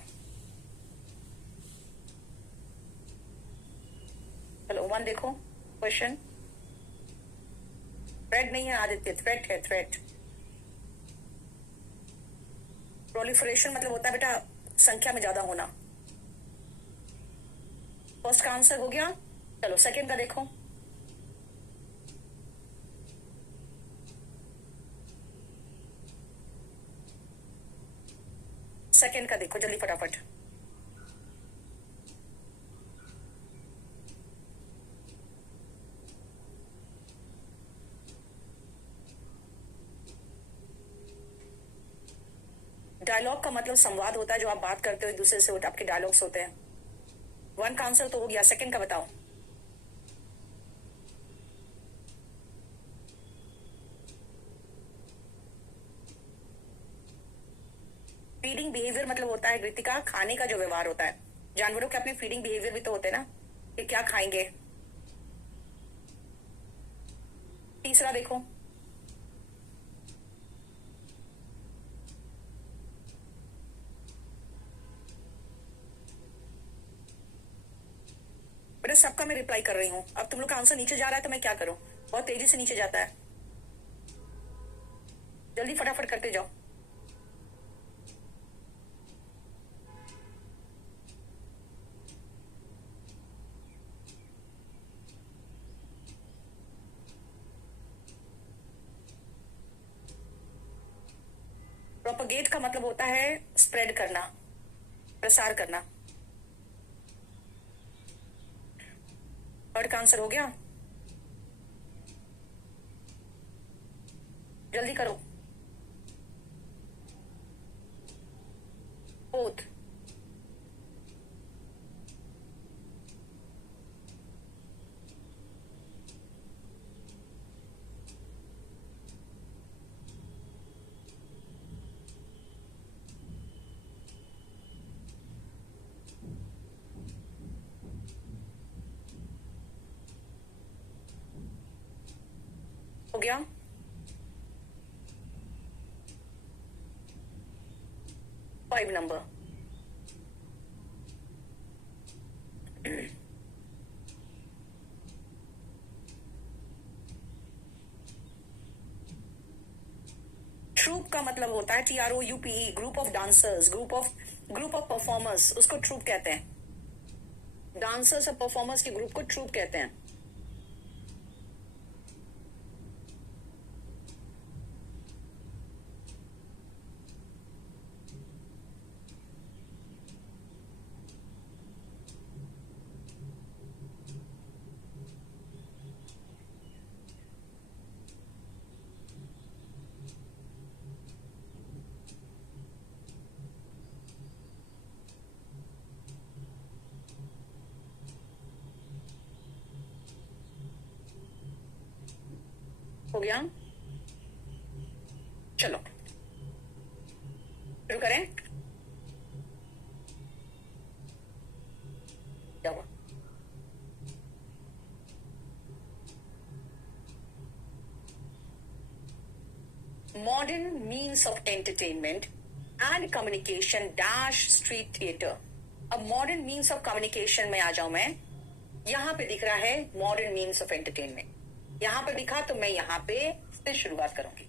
चलो 1 देखो क्वेश्चन। थ्रेट नहीं है आदित्य, थ्रेट है, थ्रेट। प्रोलिफरेशन मतलब होता है बेटा संख्या में ज्यादा होना। फर्स्ट का आंसर हो गया। चलो सेकंड का देखो। सेकंड का देखो जल्दी फटाफट। डायलॉग का मतलब संवाद होता है, जो आप बात करते हो एक दूसरे से, आपके डायलॉग्स होते हैं। 1 का आंसर तो हो गया, सेकंड का बताओ। फीडिंग बिहेवियर मतलब होता है कृतिका खाने का जो व्यवहार होता है। जानवरों के अपने फीडिंग बिहेवियर भी तो होते हैं ना, कि क्या खाएंगे। तीसरा देखो। बेटा सबका मैं रिप्लाई कर रही हूँ। अब तुम लोग का आंसर नीचे जा रहा है तो मैं क्या करूं, बहुत तेजी से नीचे जाता है। जल्दी फटाफट करते जाओ। प्रोपगेट का मतलब होता है स्प्रेड करना, प्रसार करना। थर्ड का आंसर हो गया, जल्दी करो। फोर्थ, गया? Five number. ट्रूप का मतलब होता है TROUPE, group of dancers, group of performers, उसको ट्रूप कहते हैं। डांसर्स और परफॉर्मर्स के ग्रुप को ट्रूप कहते हैं। हो गया? चलो शुरू करें। क्या हुआ? Modern means of entertainment and communication dash street theatre. अब मॉडर्न मीन्स ऑफ कम्युनिकेशन में आ जाऊं मैं। यहां पे दिख रहा है मॉडर्न मीन्स ऑफ एंटरटेनमेंट, यहां पर दिखा तो मैं यहां पे से शुरुआत करूंगी।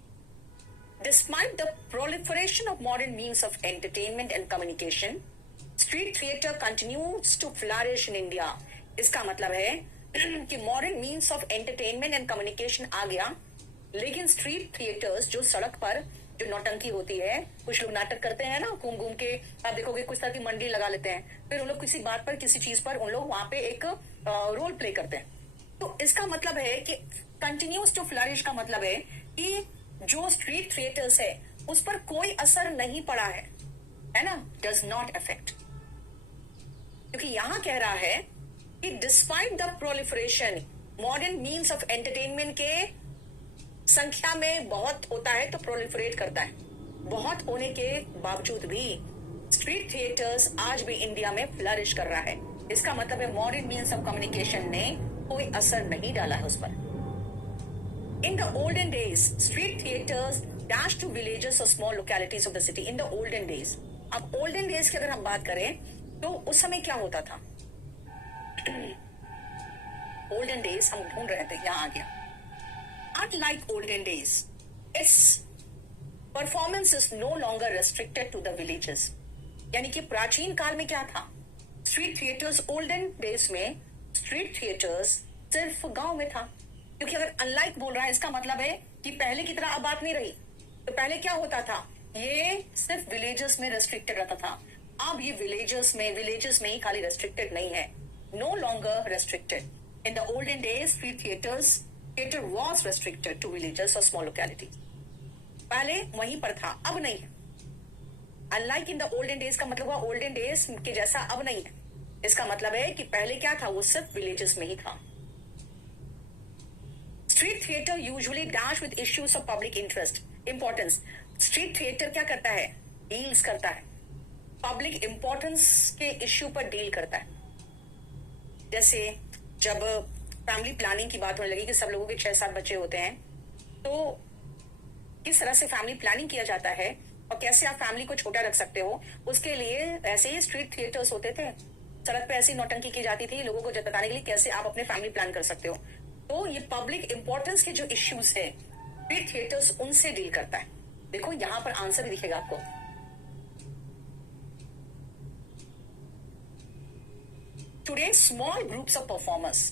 Despite the proliferation of modern means of entertainment and communication, street theatre continues to flourish in India. इसका मतलब है कि modern means of entertainment and communication आ गया, लेकिन स्ट्रीट थिएटर्स जो सड़क पर जो नौटंकी होती है, कुछ लोग नाटक करते हैं ना, घूम घूम के आप देखोगे कुछ तरह की मंडी लगा लेते हैं, फिर उन लोग किसी बात पर किसी चीज पर उन लोग वहां पे एक रोल प्ले करते हैं। तो इसका मतलब है कि कंटिन्यूस टू फ्लरिश का मतलब है कि जो स्ट्रीट थिएटर्स है उस पर कोई असर नहीं पड़ा है ना, डज नॉट अफेक्ट। क्योंकि यहां कह रहा है कि despite the proliferation, modern means of entertainment के संख्या में बहुत होता है तो प्रोलिफरेट करता है, बहुत होने के बावजूद भी स्ट्रीट थिएटर्स आज भी इंडिया में फ्लरिश कर रहा है। इसका मतलब है मॉडर्न मीन्स ऑफ कम्युनिकेशन ने कोई असर नहीं डाला है उस पर। In the olden days street theatres dash to villages और small localities of the city. In the olden days, अब ओल्डन डेज की अगर हम बात करें तो उस समय क्या होता था? ओल्डन डेज हम ढूंढ रहे थे, यहां आ गया। Unlike olden days, its performance is no longer restricted to the villages. यानी कि प्राचीन काल में क्या था? स्ट्रीट थिएटर्स, ओल्डन डेज में स्ट्रीट थिएटर्स सिर्फ गांव में था। क्योंकि अगर अनलाइक बोल रहा है इसका मतलब है कि पहले की तरह अब बात नहीं रही। तो पहले क्या होता था? ये सिर्फ विलेजेस में रेस्ट्रिक्टेड रहता था। अब ये विलेजेस में ही खाली रेस्ट्रिक्टेड नहीं है, no longer restricted. In the olden days street theatre was restricted to villages or small localities. पहले वहीं पर था, अब नहीं है। Unlike in the olden days का मतलब हुआ ओल्डन डेज के जैसा अब नहीं है। इसका मतलब है कि पहले क्या था, वो सिर्फ विलेजेस में ही था। Street theatre usually dash with issues of public interest importance. Street theatre क्या करता है? डील्स करता है, पब्लिक इंपॉर्टेंस के इश्यू पर डील करता है। जैसे जब फैमिली प्लानिंग की बात होने लगी कि सब लोगों के 6-7 बच्चे होते हैं, तो किस तरह से फैमिली प्लानिंग किया जाता है और कैसे आप फैमिली को छोटा रख सकते हो, उसके लिए ऐसे ही स्ट्रीट थिएटर्स होते थे। सड़क पे ऐसी नौटंकी की जाती थी लोगों को बताने के लिए कैसे आप अपने फैमिली प्लान कर सकते हो। तो ये पब्लिक इंपॉर्टेंस के जो इश्यूज है, स्ट्रीट थिएटर्स उनसे डील करता है। देखो यहां पर आंसर भी दिखेगा आपको। Today small groups of performers,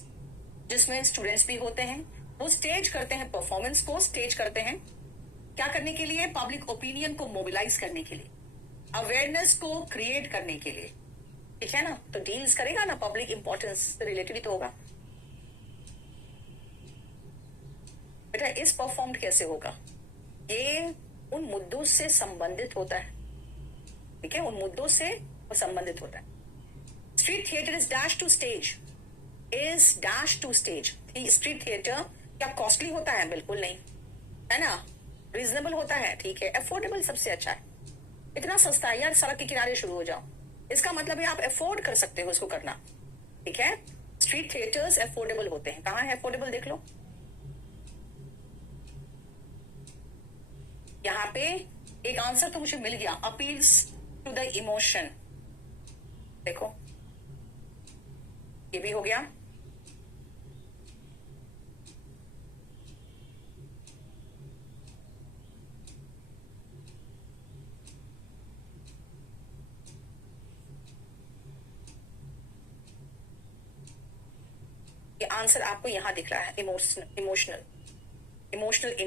जिसमें स्टूडेंट्स भी होते हैं, वो स्टेज करते हैं, परफॉर्मेंस को स्टेज करते हैं। क्या करने के लिए? पब्लिक ओपिनियन को मोबिलाइज करने के लिए, अवेयरनेस को क्रिएट करने के लिए, ठीक है ना। तो डील्स करेगा ना, पब्लिक इंपॉर्टेंस से रिलेटेड ही तो होगा। बेटा इस परफॉर्म कैसे होगा? ये उन मुद्दों से संबंधित होता है, ठीक है, उन मुद्दों से वो संबंधित होता है। Street theatre is dash to stage, is dash to stage. Street theatre क्या कॉस्टली होता है? बिल्कुल नहीं, है ना। रीजनेबल होता है, ठीक है। अफोर्डेबल सबसे अच्छा है। इतना सस्ता है यार, सड़क के किनारे शुरू हो जाओ। इसका मतलब है आप अफोर्ड कर सकते हो इसको करना, ठीक है। स्ट्रीट थिएटर्स अफोर्डेबल होते हैं। कहाँ है अफोर्डेबल? देख लो, यहाँ पे एक आंसर तो मुझे मिल गया, अपील्स टू द इमोशन। देखो ये भी हो गया। ये आंसर आपको यहां दिख रहा है, इमोशनल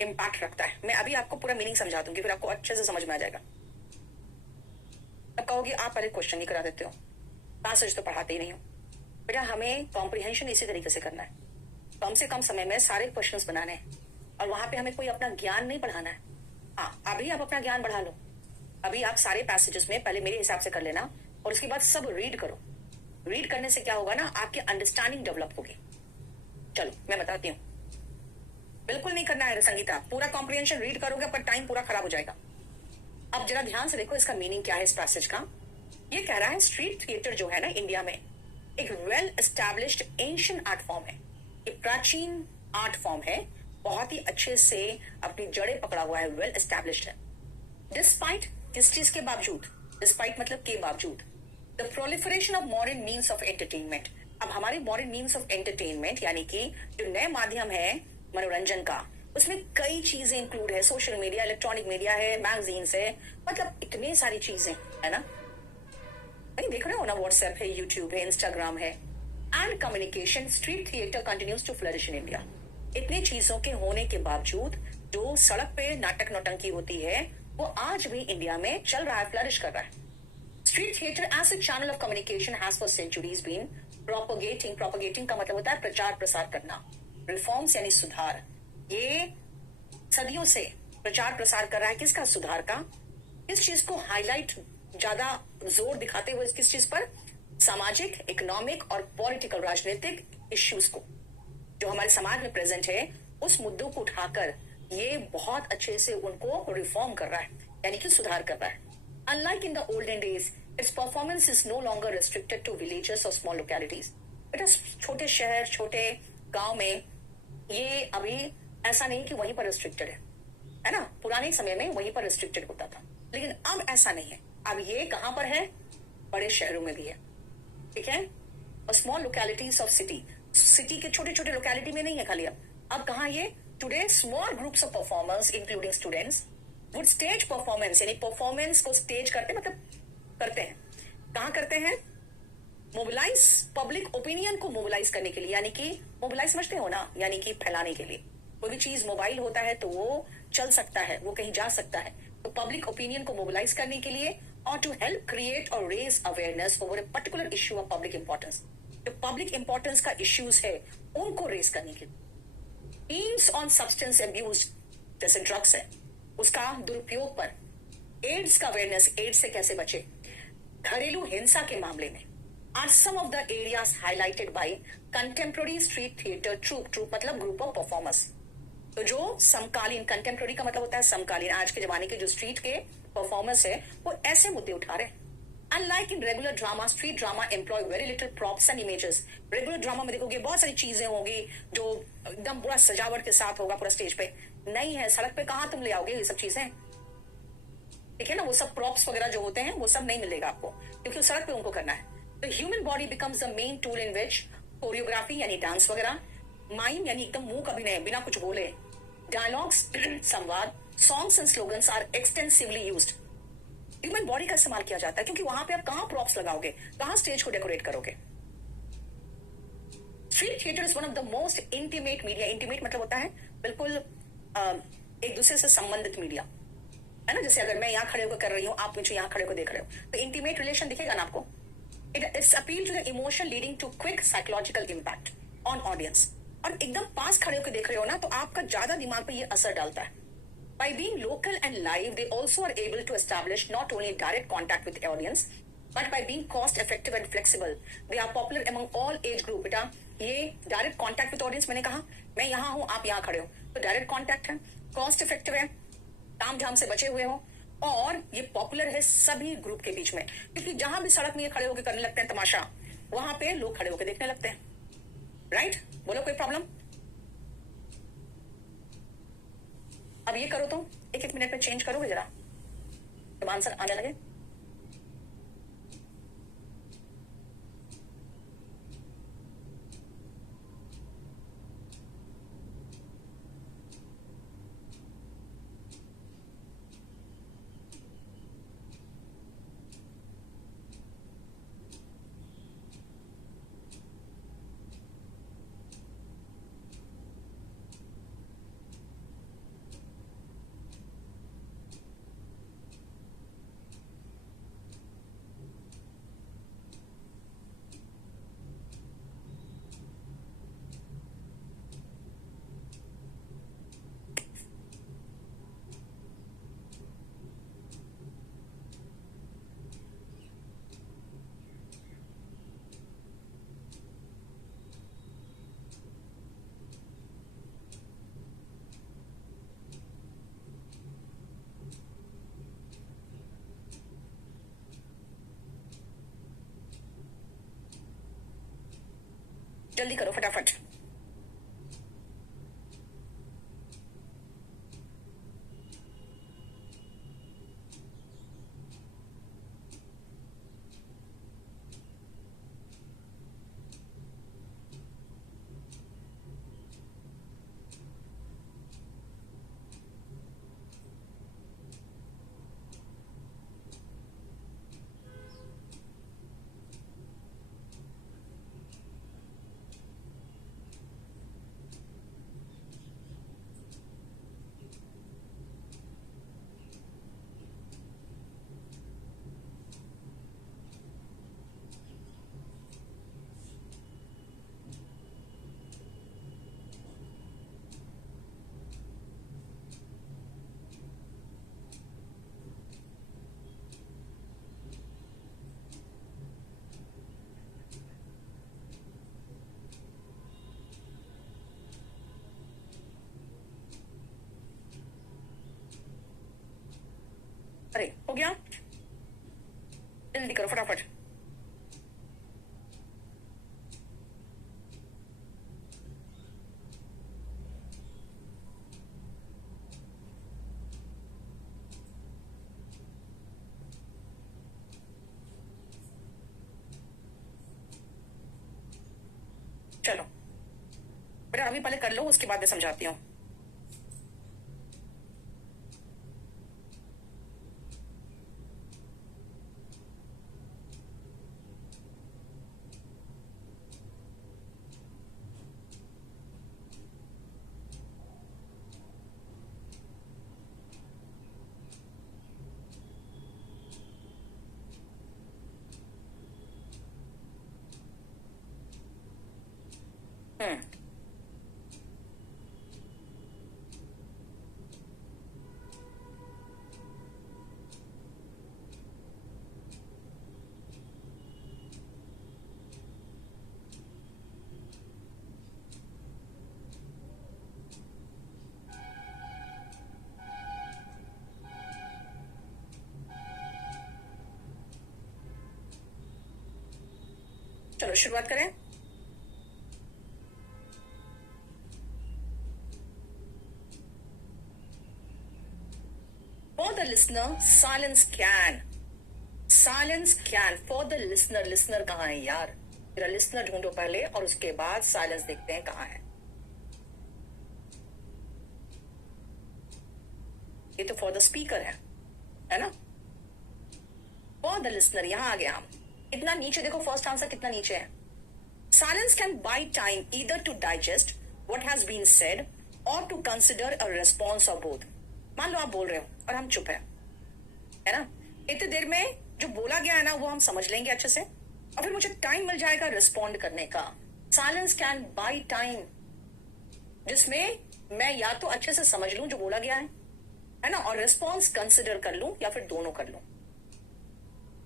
इम्पैक्ट रखता है। मैं अभी आपको पूरा मीनिंग समझा दूंगी, फिर आपको अच्छे से समझ में आ जाएगा। अब कहोगे आप पहले क्वेश्चन नहीं करा देते हो, पैसेज तो पढ़ाते ही नहीं हो। बेटा हमें कॉम्प्रिहेंशन इसी तरीके से करना है, कम से कम समय में सारे क्वेश्चंस बनाने हैं, और वहां पे हमें कोई अपना ज्ञान नहीं बढ़ाना है। हाँ अभी आप अपना ज्ञान बढ़ा लो, अभी आप सारे पैसेजेस में पहले मेरे हिसाब से कर लेना, और उसके बाद सब रीड करो। रीड करने से क्या होगा ना, आपकी अंडरस्टैंडिंग डेवलप होगी। चलो मैं बताती हूँ। बिल्कुल नहीं करना है संगीता, पूरा कॉम्प्रिहेंशन रीड करोगे पर टाइम पूरा खराब हो जाएगा। अब जरा ध्यान से देखो इसका मीनिंग क्या है इस पैसेज का। ये कह रहा है स्ट्रीट थिएटर जो है ना इंडिया में, एक well established ancient art form है। ये प्राचीन आर्ट फॉर्म है, बहुत ही अच्छे से अपनी जड़ें पकड़ा हुआ है, वेल एस्टैब्लिश्ड है। डिस्पाइट, किस चीज के बावजूद, डिस्पाइट मतलब के बावजूद, the proliferation of modern means of entertainment. अब हमारे मॉडर्न मीन्स ऑफ एंटरटेनमेंट यानी कि जो नए माध्यम है मनोरंजन का, उसमें कई चीजें इंक्लूड है, सोशल मीडिया, इलेक्ट्रॉनिक मीडिया है, मैगजीन्स है, मतलब इतनी सारी चीजें है ना। नहीं देख रहे हो ना, व्हाट्सएप है, यूट्यूब है, इंस्टाग्राम है। And communication, street theatre continues to flourish in India. इतनी चीजों के होने के बावजूद जो सड़क पे नाटक नौटंकी होती है वो आज भी इंडिया में चल रहा है, फ्लरिश कर रहा है। Street theatre as a channel of communication has for centuries been propagating का मतलब होता है प्रचार प्रसार करना, रिफॉर्म्स यानी सुधार। ये सदियों से प्रचार प्रसार कर रहा है, किसका, सुधार का। इस चीज को हाईलाइट ज्यादा जोर दिखाते हुए किस चीज पर, सामाजिक, इकोनॉमिक और पॉलिटिकल, राजनीतिक इश्यूज को जो हमारे समाज में प्रेजेंट है उस मुद्दों को उठाकर ये बहुत अच्छे से उनको रिफॉर्म कर रहा है, यानी कि सुधार कर रहा है। Unlike in the olden days, its performance is no longer restricted to villages और स्मॉल लोकेलिटीज। बेटा छोटे शहर, छोटे गांव में ये अभी ऐसा नहीं कि वहीं पर रिस्ट्रिक्टेड है ना। पुराने समय में वहीं पर रिस्ट्रिक्टेड होता था, लेकिन अब ऐसा नहीं है। अब ये कहां पर है, बड़े शहरों में भी है, ठीक है। और स्मॉल लोकेलिटीज ऑफ सिटी के छोटे छोटे लोकेलिटी में नहीं है खाली। अब कहां ये, today small groups of performers including students would stage performance, यानी परफॉर्मेंस को स्टेज करते मतलब करते हैं, कहां करते हैं, मोबिलाइज पब्लिक ओपिनियन को मोबिलाइज करने के लिए, यानी कि मोबिलाइज समझते हो ना, यानी कि फैलाने के लिए। कोई भी चीज मोबाइल होता है तो वो चल सकता है, वो कहीं जा सकता है, तो पब्लिक ओपिनियन को मोबिलाइज करने के लिए, और टू हेल्प क्रिएट और raise awareness over a particular issue of public importance. जो पब्लिक इंपॉर्टेंस का इश्यूज है उनको रेज करने के लिए। एम्स ऑन सब्सटेंस अब्यूज, जैसे ड्रग्स है उसका दुरुपयोग पर, एड्स का अवेयरनेस, एड्स से कैसे बचे, घरेलू हिंसा के मामले में, are some of the areas highlighted by contemporary street theatre troupe मतलब ग्रुप ऑफ परफॉर्मर्स। तो जो समकालीन, कंटेम्प्रेरी का मतलब होता है समकालीन, आज के जमाने के जो स्ट्रीट के परफॉर्मर्स है वो ऐसे मुद्दे उठा रहे हैं। Unlike in regular drama, street drama employ very little props and images. Regular drama में देखोगे बहुत सारी चीजें होंगी जो एकदम पूरा सजावट के साथ होगा पूरा स्टेज पे, नहीं है। सड़क पे कहाँ तुम ले आओगे ये सब चीजें, ठीक है ना। वो सब प्रॉप्स वगैरह जो होते हैं वो सब नहीं मिलेगा आपको, क्योंकि सड़क पे उनको करना है। तो human body becomes the main tool in which choreography यानी डांस वगैरह, माइम यानी एकदम मुंह का अभिनय बिना कुछ बोले, डायलॉग्स संवाद, songs and slogans are extensively used. Human body का इस्तेमाल किया जाता है, क्योंकि वहां पे आप कहां प्रॉप्स लगाओगे, कहां स्टेज को डेकोरेट करोगे। Street theatre is one of the most intimate media. Intimate मतलब होता है बिल्कुल एक दूसरे से संबंधित मीडिया, है ना। जैसे अगर मैं यहाँ खड़े होकर कर रही हूँ, आप मुझे यहाँ खड़े होकर देख रहे हो, तो इंटीमेट रिलेशन दिखेगा ना आपको। Its appeal to the emotion leading to quick psychological impact on audience. और एकदम पास खड़े होकर देख रहे हो ना, तो आपका ज्यादा दिमाग पे ये असर डालता है। By being local and live, they also are able to establish not only direct contact with the audience, but by being cost effective and flexible, they are popular among all age group. बेटा ये direct contact with audience, मैंने कहा मैं यहाँ हूँ आप यहाँ खड़े हो, तो डायरेक्ट कॉन्टैक्ट है, कॉस्ट इफेक्टिव है, ताम झाम से बचे हुए हो, और ये पॉपुलर है सभी ग्रुप के बीच में। क्योंकि जहां भी सड़क में ये खड़े होकर करने लगते हैं तमाशा, वहां पे लोग खड़े होकर देखने लगते हैं। राइट, बोलो कोई प्रॉब्लम। अब ये करो तो एक एक मिनट में चेंज करोगे जरा, जब आंसर आने लगे। जल्दी करो फटाफट। अरे हो गया, जल्दी करो फटाफट। चलो बेटा अभी पहले कर लो, उसके बाद मैं समझाती हूँ। हम्म चलो शुरुआत करें। For the listener, silence can for the listener कहाँ है यार? तेरा लिसनर ढूंढो पहले और उसके बाद साइलेंस देखते हैं कहाँ है। ये तो फॉर द स्पीकर है ना? फॉर द लिसनर यहां आ गया हम। इतना नीचे देखो, फर्स्ट आंसर कितना नीचे है। Silence can buy time either to digest what has been said or to consider a response of both. मान लो आप बोल रहे हो और हम चुप है ना? इतनी देर में जो बोला गया है ना वो हम समझ लेंगे अच्छे से और फिर मुझे टाइम मिल जाएगा रिस्पॉन्ड करने का। साइलेंस कैन बाय टाइम, जिसमें मैं या तो अच्छे से समझ लूं जो बोला गया है ना, और रिस्पॉन्स कंसिडर कर लूं या फिर दोनों कर लूं।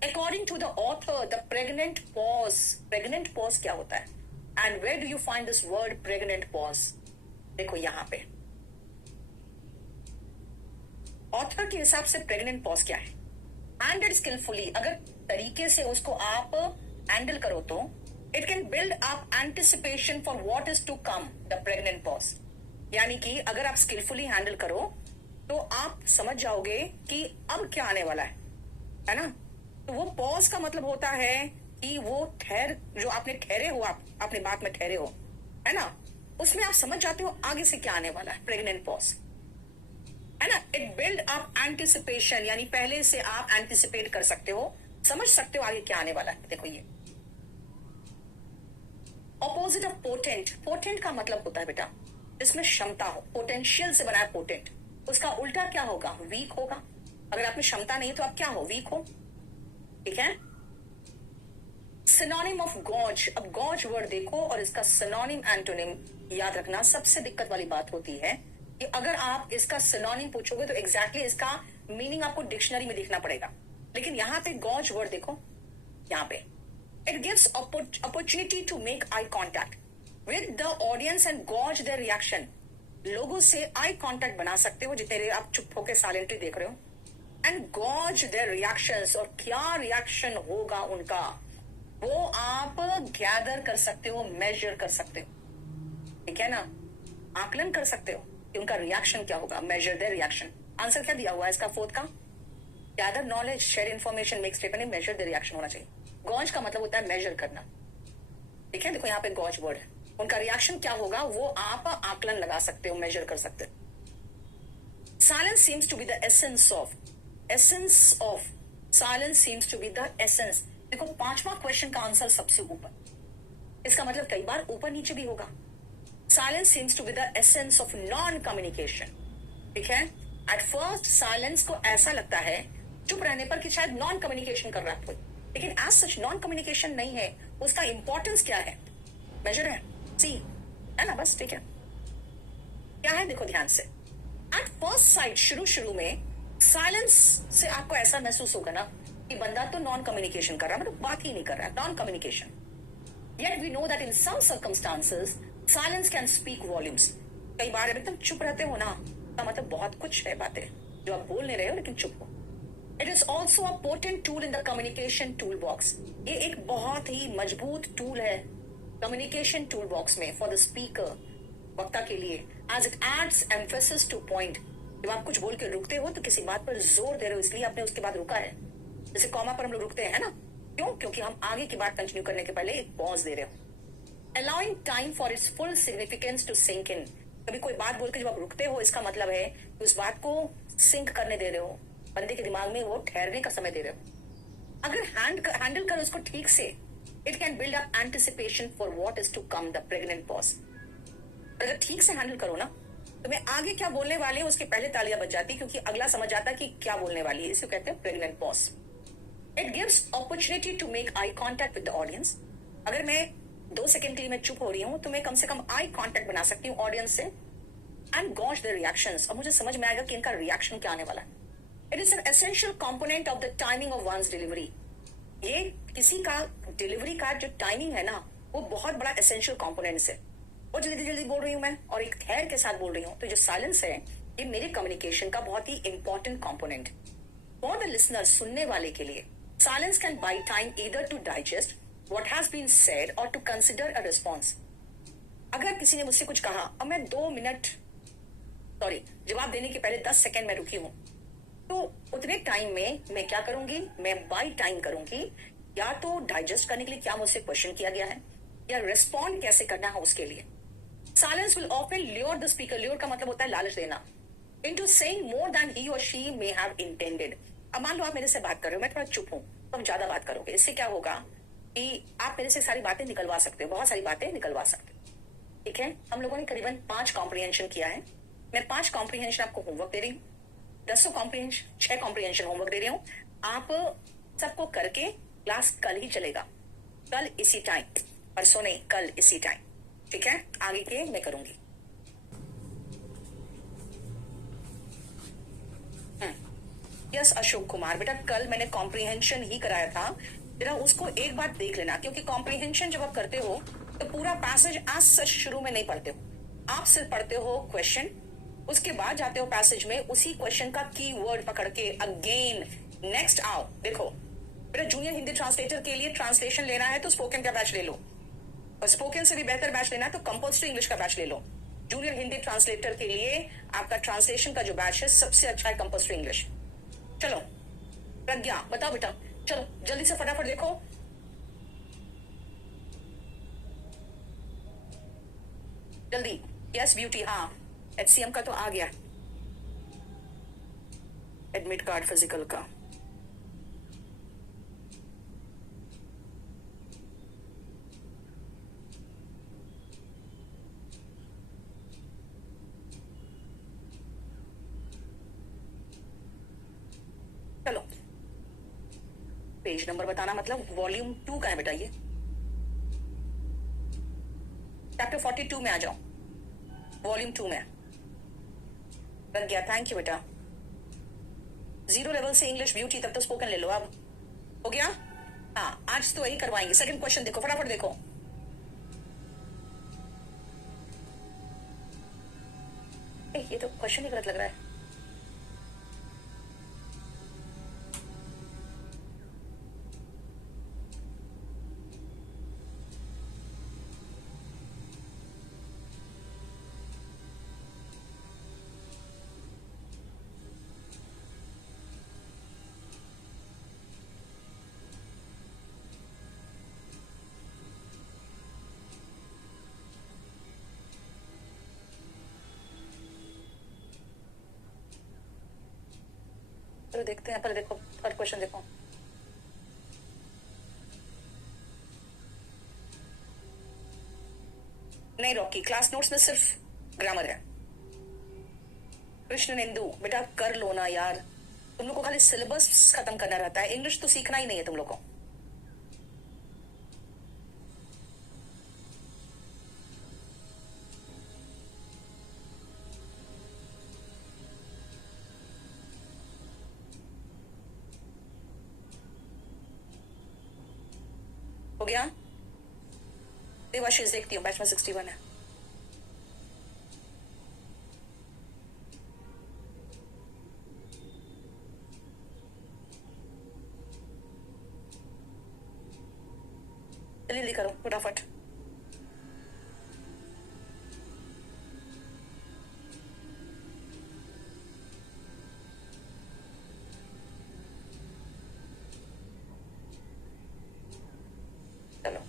According to the author, the pregnant pause क्या होता है? And where do you find this word pregnant pause? देखो यहाँ पे ऑथर के हिसाब से प्रेग्नेंट पॉज क्या है? हैंडल स्किलफुली, अगर तरीके से उसको आप हैंडल करो तो it can build up anticipation for what is to come, the pregnant pause. यानी कि अगर आप स्किलफुली हैंडल करो तो आप समझ जाओगे कि अब क्या आने वाला है ना। तो वो पॉज का मतलब होता है कि वो जो आपने ठहरे हो, आप अपने बात में ठहरे हो, है ना, उसमें आप समझ जाते हो आगे से क्या आने वाला है। प्रेग्नेंट पॉज, है ना। इट बिल्ड अप एंटिसिपेशन, यानी पहले से आप एंटिसिपेट कर सकते हो, समझ सकते हो आगे क्या आने वाला है। देखो ये ऑपोजिट ऑफ पोटेंट। पोटेंट का मतलब होता है बेटा जिसमें क्षमता हो, पोटेंशियल से बना है पोटेंट। उसका उल्टा क्या होगा? वीक होगा। अगर आप में क्षमता नहीं तो आप क्या हो? वीक हो, ठीक है। Synonym of gauge. अब गॉज वर्ड देखो और इसका सिनोनिम एंटोनिम याद रखना सबसे दिक्कत वाली बात होती है कि अगर आप इसका सिनोनिम पूछोगे तो एग्जैक्टली इसका मीनिंग आपको डिक्शनरी में देखना पड़ेगा। लेकिन यहां पे गॉज वर्ड देखो, यहां पे it gives opportunity to make eye contact with the audience and gauge their reaction. लोगों से आई कॉन्टैक्ट बना सकते हो जितने आप चुप होकर साइलेंटली देख रहे हो, एंड गॉज देयर रिएक्शंस, और क्या रिएक्शन होगा उनका वो आप गैदर कर सकते हो, मेजर कर सकते हो, ठीक है ना। आकलन कर सकते हो कि उनका रिएक्शन क्या होगा। Major their reaction. आंसर क्या दिया हुआ है इसका फोर्थ का? Gather knowledge, share information, make statement, measure their reaction होना चाहिए। गॉज का मतलब होता है मेजर करना, ठीक है। देखो यहाँ पे गॉज वर्ड है, उनका रिएक्शन क्या होगा वो आप आकलन लगा सकते हो, मेजर कर सकते हो। Silence seems to be the essence of, essence of silence seems to be the essence. देखो पांचवा क्वेश्चन का आंसर सबसे ऊपर, इसका मतलब कई बार ऊपर नीचे भी होगा। Silence seems to be the essence of non communication, ठीक है। एट फर्स्ट साइलेंस को ऐसा लगता है चुप रहने पर कि शायद नॉन कम्युनिकेशन कर रहा है कोई, लेकिन एज सच नॉन कम्युनिकेशन नहीं है। उसका इंपॉर्टेंस क्या है? मेजर है, सी, है ना, बस ठीक है। क्या है देखो ध्यान से। एट फर्स्ट साइट, शुरू में साइलेंस से आपको ऐसा महसूस होगा ना कि बंदा तो नॉन कम्युनिकेशन कर रहा है, मतलब बात ही नहीं कर रहा है, non communication. Yet we know that in some circumstances silence can speak volumes. कई बार एकदम चुप रहते हो ना, तो मतलब बहुत कुछ है बातें जो आप बोल नहीं रहे हो लेकिन चुप हो। It is also a potent tool in the communication toolbox. ये एक बहुत ही मजबूत टूल है कम्युनिकेशन टूल बॉक्स में फॉर द स्पीकर, वक्ता के लिए, as it adds emphasis to point. जब आप कुछ बोल के रुकते हो तो किसी बात पर जोर दे रहे हो, इसलिए आपने उसके बाद रुका है। जैसे कॉमा पर हम लोग रुकते हैं ना, क्यों? क्योंकि हम आगे की बात कंटिन्यू करने के पहले एक पॉज दे रहे हो। Allowing time for its full significance to sink in. कभी कोई बात बोल के जब आप रुकते हो, इसका मतलब है कि उस बात को सिंक करने दे रहे हो, बंदे के दिमाग में वो ठहरने का समय दे रहे हो। अगर हैंडल करो उसको ठीक से, it can build up anticipation for what is to come, the pregnant pause. अगर ठीक से हैंडल करो ना, तो मैं आगे क्या बोलने वाले हूं उसके पहले तालियां बज जाती, क्योंकि अगला समझ जाता कि क्या बोलने वाली है। इसे कहते हैं pregnant pause. It gives opportunity to make eye contact with the audience. अगर मैं 2 सेकंड के लिए मैं चुप हो रही हूँ तो मैं कम से कम आई कांटेक्ट बना सकती हूँ ऑडियंस से, एंड गॉज द रिएक्शंस, और मुझे समझ में आएगा कि इनका रिएक्शन क्या आने वाला है। It is an essential component of the timing of one's delivery. ये किसी का डिलीवरी का जो टाइमिंग है ना, वो बहुत बड़ा एसेंशियल कंपोनेंट्स है। और जल्दी बोल रही हूँ मैं और एक ठहर के साथ बोल रही हूँ, तो जो साइलेंस है ये मेरे कम्युनिकेशन का बहुत ही important component for the listener, सुनने वाले के लिए। Silence can buy time either to digest what has been said or to consider a response. अगर किसी ने मुझसे कुछ कहा और मैं 2 मिनट जवाब देने के पहले 10 सेकंड में रुकी हूं, तो उतने टाइम में मैं क्या करूंगी? मैं बाई टाइम करूंगी, या तो डाइजेस्ट करने के लिए क्या मुझसे क्वेश्चन किया गया है, या रिस्पॉन्ड कैसे करना है उसके लिए। Silence will often lure the speaker. Lure का मतलब होता है लालच देना, into saying more than he or she may have intended. अब मान लो आप मेरे से बात कर रहे हो, मैं थोड़ा चुप हूं, तो हम ज्यादा बात करोगे। इससे क्या होगा कि आप मेरे से सारी बातें निकलवा सकते हो, बहुत सारी बातें निकलवा सकते हो, ठीक है। हम लोगों ने करीबन 5 कॉम्प्रिहेंशन किया है। मैं 5 कॉम्प्रिहेंशन आपको होमवर्क दे रही हूँ, 10 कॉम्प्रिहेंशन 6 कॉम्प्रिहेंशन होमवर्क दे रही हूँ। आप सबको करके क्लास कल ही चलेगा, कल इसी टाइम, परसों नहीं, कल इसी टाइम, ठीक है। आगे के मैं करूंगी। यस अशोक कुमार, बेटा कल मैंने कॉम्प्रिहेंशन ही कराया था, जरा उसको एक बार देख लेना, क्योंकि कॉम्प्रिहेंशन जब आप करते हो तो पूरा पैसेज एज सच शुरू में नहीं पढ़ते हो, आप सिर्फ पढ़ते हो क्वेश्चन, उसके बाद जाते हो पैसेज में, उसी क्वेश्चन का की वर्ड पकड़ के अगेन नेक्स्ट आओ। देखो बेटा, जूनियर हिंदी ट्रांसलेटर के लिए ट्रांसलेशन लेना है तो स्पोकन का बैच ले लो, और स्पोकन से भी बेहतर बैच लेना है तो कंपल्सरी इंग्लिश का बैच ले लो। जूनियर हिंदी ट्रांसलेटर के लिए आपका ट्रांसलेशन का जो बैच है सबसे अच्छा है कंपल्सरी इंग्लिश। चलो प्रज्ञा बताओ बेटा, चलो जल्दी से फटाफट देखो। जल्दी। यस ब्यूटी, हाँ एचसीएम का तो आ गया, एडमिट कार्ड फिजिकल का। चलो पेज नंबर बताना, मतलब वॉल्यूम 2 का है बेटा ये, चैप्टर 42 में आ जाओ, वॉल्यूम 2 में बन गया। थैंक यू बेटा। 0 लेवल से इंग्लिश ब्यूटी, तब तो स्पोकन ले लो। अब हो गया? हाँ आज तो वही करवाएंगे। सेकंड क्वेश्चन देखो, फटाफट देखो। ये तो क्वेश्चन ही गलत लग रहा है। चलो देखते हैं, पहले देखो थर्ड क्वेश्चन देखो। नहीं रॉकी, क्लास नोट्स में सिर्फ ग्रामर है। कृष्ण निंदु बेटा कर लो ना यार, तुम लोग को खाली सिलेबस खत्म करना रहता है, इंग्लिश तो सीखना ही नहीं है तुम लोग को। हो गया? देवाशीष देखती हूँ, बैच में 61 है। जल्दी करो फटाफट। चलो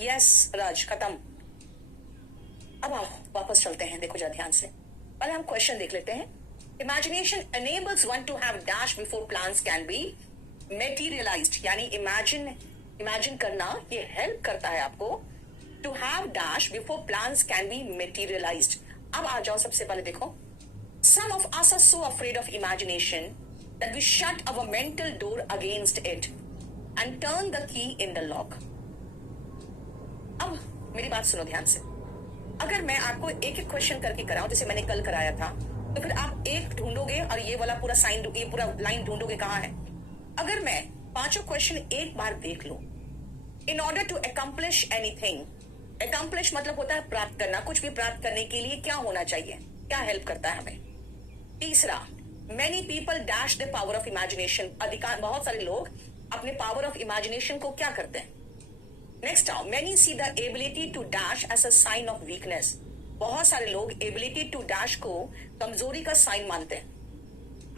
यस राज खत्म। अब आओ वापस चलते हैं, देखो जा ध्यान से। पहले हम क्वेश्चन देख लेते हैं। Imagination enables one to have dash before plans can be materialized, यानी इमेजिन करना ये हेल्प करता है आपको। To have dash before plans can be materialized. अब आ जाओ, सबसे पहले देखो। Some of us are so afraid of imagination that we shut our mental door against it and turn the key in the lock. अब मेरी बात सुनो ध्यान से। अगर मैं आपको एक एक क्वेश्चन करके कराऊं जैसे मैंने कल कराया था, तो फिर आप एक ढूंढोगे और ये वाला पूरा ये पूरा लाइन ढूंढोगे कहाँ है। अगर मैं पांचों क्वेश्चन एक बार देख लूं, in order to accomplish anything, accomplish मतलब होता है प्राप्त करना, कुछ भी प्राप्त करने के लिए क्या होना चाहिए, क्या हेल्प करता है हमें। तीसरा, many people dash the power of imagination, बहुत सारे लोग अपने पावर ऑफ इमेजिनेशन को क्या करते हैं। नेक्स्ट आओ, many see the ability to dash as a sign of weakness, बहुत सारे लोग एबिलिटी टू डैश को कमजोरी का साइन मानते हैं।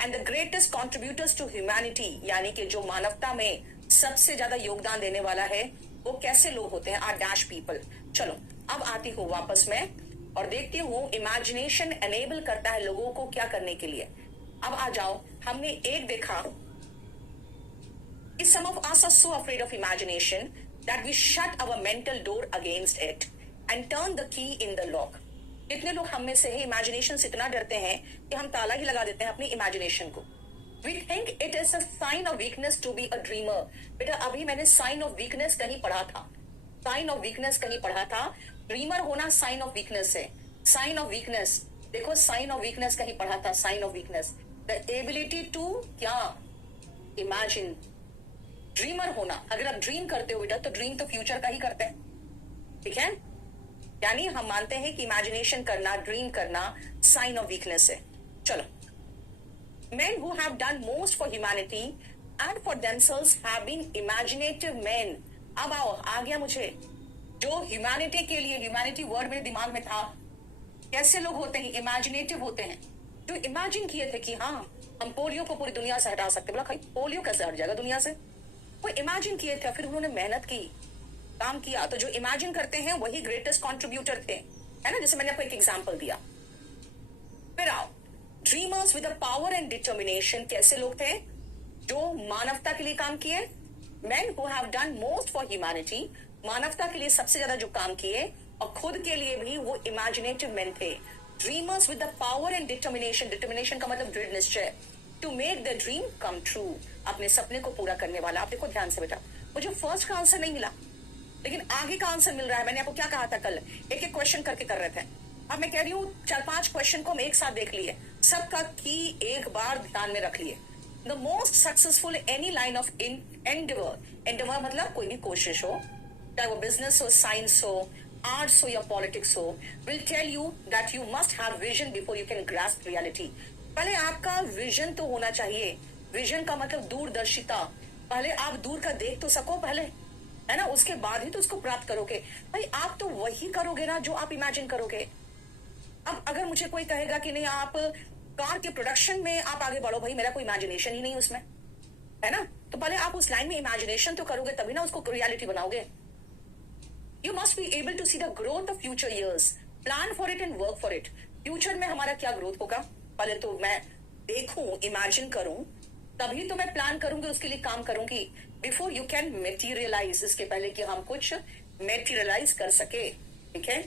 And the greatest contributors to humanity, यानी कि जो मानवता में सबसे ज्यादा योगदान देने वाला है वो कैसे लोग होते हैं, आर डैश पीपल। चलो अब आती हूँ वापस में और देखती हूँ इमेजिनेशन एनेबल करता है लोगों को क्या करने के लिए। अब आ जाओ, हमने एक देखा कि some of us are so afraid of imagination that we shut our mental door against it and turn the key in the lock. कितने लोग हम में से इमेजिनेशन से इतना डरते हैं कि हम ताला ही लगा देते हैं अपनी इमेजिनेशन को। We think it is a sign of weakness to be a dreamer. बेटा अभी मैंने साइन ऑफ वीकनेस कहीं पढ़ा था, साइन ऑफ वीकनेस कहीं पढ़ा था। ड्रीमर होना साइन ऑफ वीकनेस है, साइन ऑफ वीकनेस। देखो साइन ऑफ वीकनेस कहीं पढ़ा था, sign of weakness the ability to क्या इमेजिन। ड्रीमर होना, अगर आप ड्रीम करते हो बेटा तो ड्रीम तो फ्यूचर का ही करते हैं, ठीक है। यानी हम मानते हैं कि इमेजिनेशन करना, ड्रीम करना साइन ऑफ वीकनेस है। चलो, men who have done most for humanity and for themselves have been imaginative men। अब आओ, आ गया मुझे जो ह्यूमैनिटी के लिए, ह्यूमैनिटी वर्ड मेरे दिमाग में था। कैसे लोग होते हैं? इमेजिनेटिव होते हैं, जो इमेजिन किए थे कि हाँ हम पोलियो को पूरी दुनिया से हटा सकते। बोला भाई पोलियो कैसे हट जाएगा दुनिया से? वो इमेजिन किए थे, फिर उन्होंने मेहनत की, काम किया। तो जो इमेजिन करते हैं वही ग्रेटेस्ट कॉन्ट्रीब्यूटर थे, है ना, जैसे मैंने आपको एक एग्जाम्पल दिया। फिर आओ, dreamers with power and determination कैसे लोग थे? जो मानवता के लिए काम किए। men who have done most for humanity, मानवता के लिए सबसे ज्यादा जो काम किए, और खुद के लिए भी वो इमेजिनेटिव men थे। Dreamers with the power and determination, determination का मतलब दृढ़ निश्चय, to make the dream come true, अपने सपने को पूरा करने वाला। आप देखो ध्यान से बेटा, मुझे फर्स्ट का आंसर नहीं मिला, लेकिन आगे का आंसर मिल रहा है। मैंने आपको क्या कहा था कल, एक एक क्वेश्चन करके कर रहे थे। अब मैं कह रही हूँ 4-5 क्वेश्चन को हम एक साथ देख लिए, सबका की एक बार ध्यान में रख लिए। The most successful any line of Endeavour, Endeavour मतलब कोई भी कोशिश हो, चाहे वो बिजनेस हो, साइंस हो, आर्ट्स हो या पॉलिटिक्स हो, will tell you that you must have vision before you can grasp reality. पहले आपका विजन तो होना चाहिए। विजन का मतलब दूरदर्शिता, पहले आप दूर का देख तो सको पहले, है ना, उसके बाद ही तो उसको प्राप्त करोगे। भाई आप तो वही करोगे ना जो आप इमेजिन करोगे। अब अगर मुझे कोई कहेगा कि नहीं आप कार के प्रोडक्शन में आप आगे बढ़ो, भाई मेरा कोई इमेजिनेशन ही नहीं उसमें, है ना, तो पहले आप उस लाइन में इमेजिनेशन तो करोगे, तभी ना उसको रियलिटी बनाओगे। You must be able to see the growth of future years, plan for it and work for it. Future में हमारा क्या ग्रोथ होगा, पहले तो मैं देखूं, इमेजिन करूं, तभी तो मैं प्लान करूंगी, उसके लिए काम करूंगी। बिफोर यू कैन मेटीरियलाइज, इसके पहले कि हम कुछ मेटीरियलाइज कर सके, ठीक है।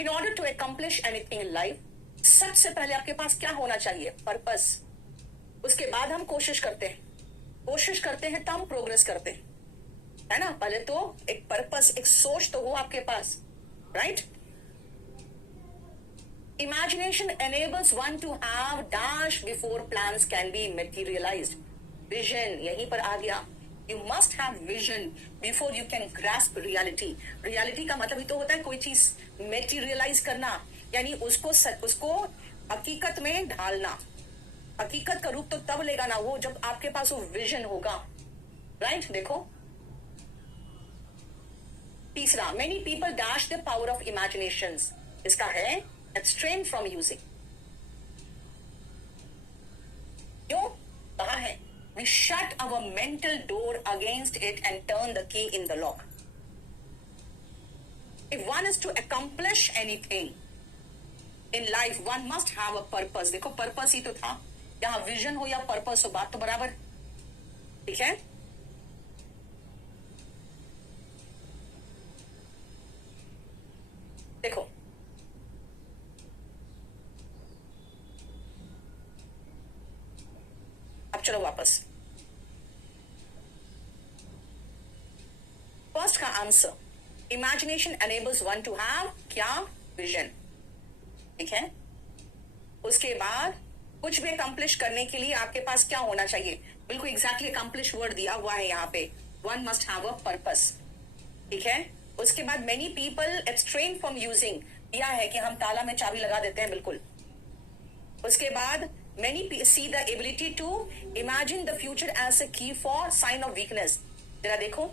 In order to accomplish anything in life, सबसे पहले आपके पास क्या होना चाहिए? पर्पस। उसके बाद हम कोशिश करते हैं, तो हम प्रोग्रेस करते हैं, है ना। पहले तो एक पर्पस, एक सोच तो हो आपके पास, right. Imagination enables one to have dash before plans can be materialized। Vision यहीं पर आ गया। You must have vision before you can grasp reality। Reality का मतलब ही तो होता है कोई चीज मेटीरियलाइज करना, यानी उसको हकीकत में ढालना। हकीकत का रूप तो तब लेगा ना वो, जब आपके पास वो विजन होगा, राइट। देखो तीसरा, many people dash the power of imagination, इसका है abstain from using। क्यों? कहा है we shut our mental door against it and turn the key in the lock। if one is to accomplish anything in life, one must have a purpose। देखो purpose ही तो था, यहाँ vision हो या purpose हो, बात तो बराबर, ठीक है। देखो अब चलो वापस, फर्स्ट का answer, imagination enables one to have क्या? विजन, ठीक है। उसके बाद कुछ भी अकम्प्लिश करने के लिए आपके पास क्या होना चाहिए? बिल्कुल एग्जैक्टली अकम्प्लिश वर्ड दिया हुआ है यहाँ पे, one must have a purpose, ठीक है। उसके बाद मेनी पीपल एब्स्ट्रेन फ्रॉम यूजिंग, दिया है कि हम ताला में चाबी लगा देते हैं, बिल्कुल। उसके बाद many see the ability to imagine the future as a key for sign of weakness। जरा देखो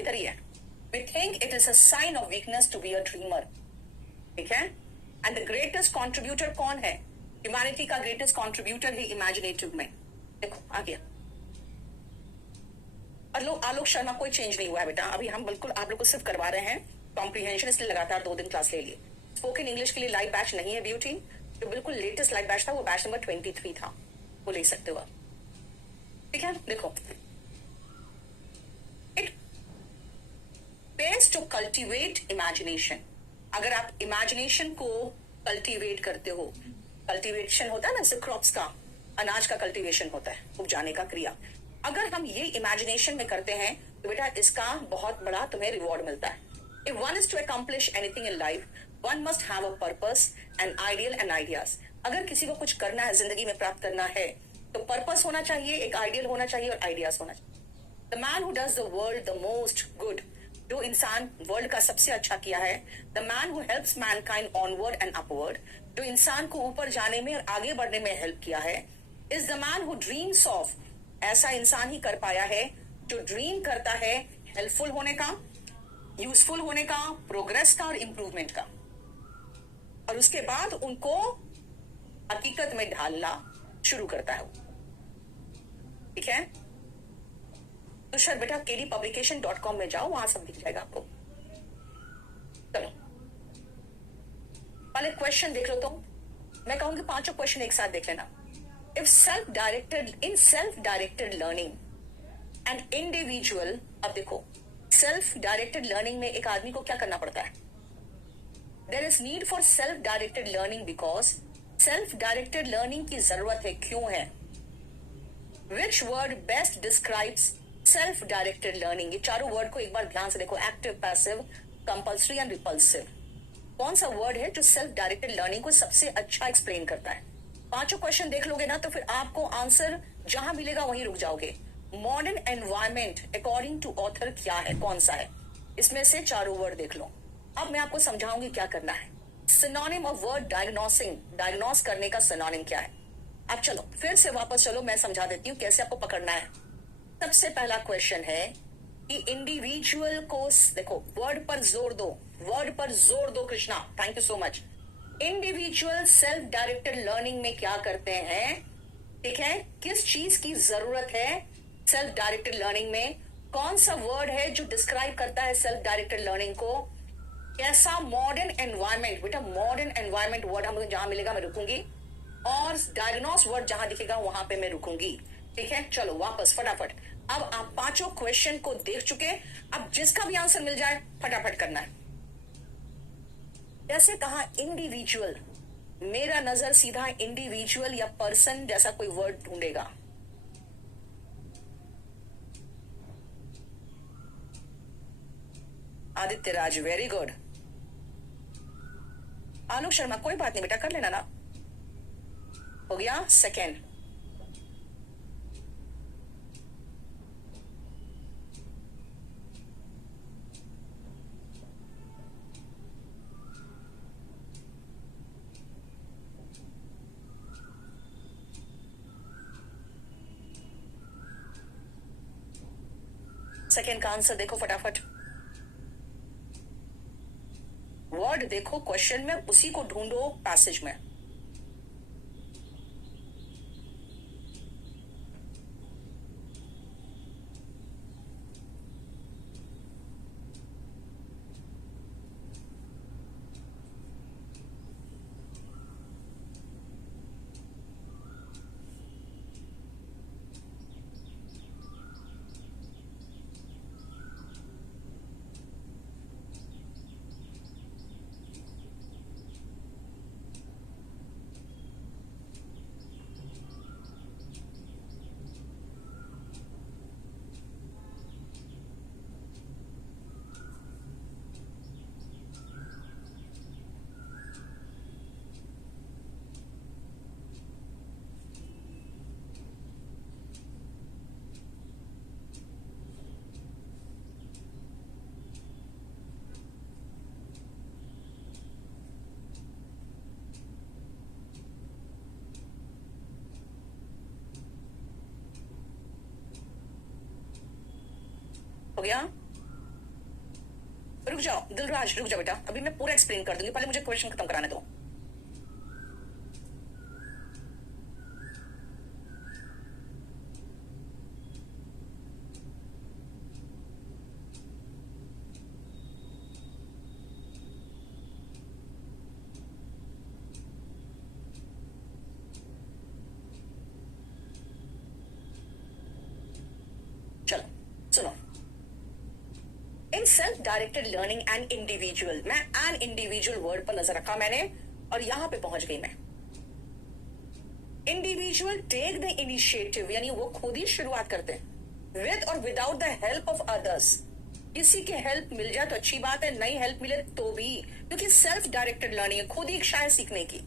इधर ही है, we think it is a sign of weakness to be a dreamer, ठीक है। and the greatest contributor कौन है? Humanity का greatest contributor है इमेजिनेटिव में। देखो आ गया। आलोक शर्मा कोई चेंज नहीं हुआ है बेटा, अभी हम बिल्कुल आप लोग को सिर्फ करवा रहे हैं कॉम्प्रीहेंशन, इसलिए लगातार 2 दिन क्लास ले लिए। स्पोकन इंग्लिश के लिए लाइव बैच नहीं है ब्यूटी, जो बिल्कुल लेटेस्ट लाइव बैच था वो बैच नंबर 23 था, वो ले सकते हो आप, ठीक है। देखो it pays to cultivate imagination. अगर आप इमेजिनेशन को कल्टीवेट करते हो, कल्टीवेशन होता है ना, जैसे क्रॉप्स का, अनाज का कल्टीवेशन होता है, उपजाने का क्रिया। अगर हम ये इमेजिनेशन में करते हैं तो बेटा इसका बहुत बड़ा तुम्हें रिवॉर्ड मिलता है। If one is to accomplish anything in life, one must have a purpose, an ideal and ideas। अगर किसी को कुछ करना है, जिंदगी में प्राप्त करना है, तो पर्पस होना चाहिए, एक आइडियल होना चाहिए और आइडियाज होना चाहिए। The man who does the world the most good, जो इंसान वर्ल्ड का सबसे अच्छा किया है. The man who helps Mankind onward and upward, जो इंसान को ऊपर जाने में और आगे बढ़ने में हेल्प किया है. Is the man who dreams of, ऐसा इंसान ही कर पाया है जो ड्रीम करता है हेल्पफुल होने का, यूजफुल होने का, प्रोग्रेस का और इंप्रूवमेंट का, और उसके बाद उनको हकीकत में ढालना शुरू करता है. ठीक है, तो सर बेटा kdpublication.com में जाओ, वहां सब दिख जाएगा आपको. चलो पहले क्वेश्चन देख लो. तो मैं कहूंगी पांचों क्वेश्चन एक साथ देख लेना. If self directed learning and individual, अब देखो सेल्फ डायरेक्टेड लर्निंग में एक आदमी को क्या करना पड़ता है. There is need for self directed learning because self directed learning की जरूरत है. क्यों है? Which word best describes self directed learning. ये चारों वर्ड को एक बार ध्यान से देखो. Active, passive, compulsory and repulsive. कौन सा वर्ड है जो सेल्फ डायरेक्टेड लर्निंग को सबसे अच्छा एक्सप्लेन करता है? पांचों क्वेश्चन देख लोगे ना तो फिर आपको आंसर जहां मिलेगा वहीं रुक जाओगे. Modern environment according to author क्या है, कौन सा है? इसमें से चारों वर्ड देख लो. अब मैं आपको समझाऊंगी क्या करना है. Synonym of word diagnosing, diagnose करने का सिनोनिम क्या है. अब चलो फिर से वापस चलो, मैं समझा देती हूँ कैसे आपको पकड़ना है. सबसे पहला क्वेश्चन है कि इंडिविजुअल को, देखो वर्ड पर जोर दो, वर्ड पर जोर दो Krishna, thank you so much. Individual self directed learning में क्या करते हैं? ठीक है, किस चीज की जरूरत है सेल्फ डायरेक्टेड लर्निंग में? कौन सा वर्ड है जो डिस्क्राइब करता है सेल्फ डायरेक्टेड लर्निंग को? कैसा मॉडर्न एनवायरमेंट, बेटा मॉडर्न एनवायरमेंट वर्ड हम जहां मिलेगा मैं रुकूंगी, और डायग्नोस वर्ड जहां दिखेगा वहां पे मैं रुकूंगी. ठीक है, चलो वापस फटाफट. अब आप पांचों क्वेश्चन को देख चुके, अब जिसका भी आंसर मिल जाए फटाफट करना है. जैसे कहा इंडिविजुअल, मेरा नजर सीधा इंडिविजुअल या पर्सन जैसा कोई word ढूंढेगा. Aditya Raj, very good. Alok Sharma, कोई बात नहीं बेटा, कर लेना ना. हो गया सेकेंड. सेकेंड का आंसर देखो फटाफट. वर्ड देखो क्वेश्चन में, उसी को ढूंढो पैसेज में. हो गया? रुक जाओ दिलराज, रुक जाओ बेटा, अभी मैं पूरा एक्सप्लेन कर दूंगी, पहले मुझे क्वेश्चन खत्म कराने दो. चलो सुनो. In self directed learning and individual, मैं एन इंडिविजुअल वर्ड पर नजर रखा मैंने और यहां पे पहुंच गई मैं. इंडिविजुअल टेक द इनिशिएटिव, यानी वो खुद ही शुरुआत करते हैं विद और without the help of others. किसी की हेल्प मिल जाए तो अच्छी बात है, नहीं हेल्प मिले तो भी, क्योंकि सेल्फ डायरेक्टेड लर्निंग है, खुद ही इच्छा है सीखने की.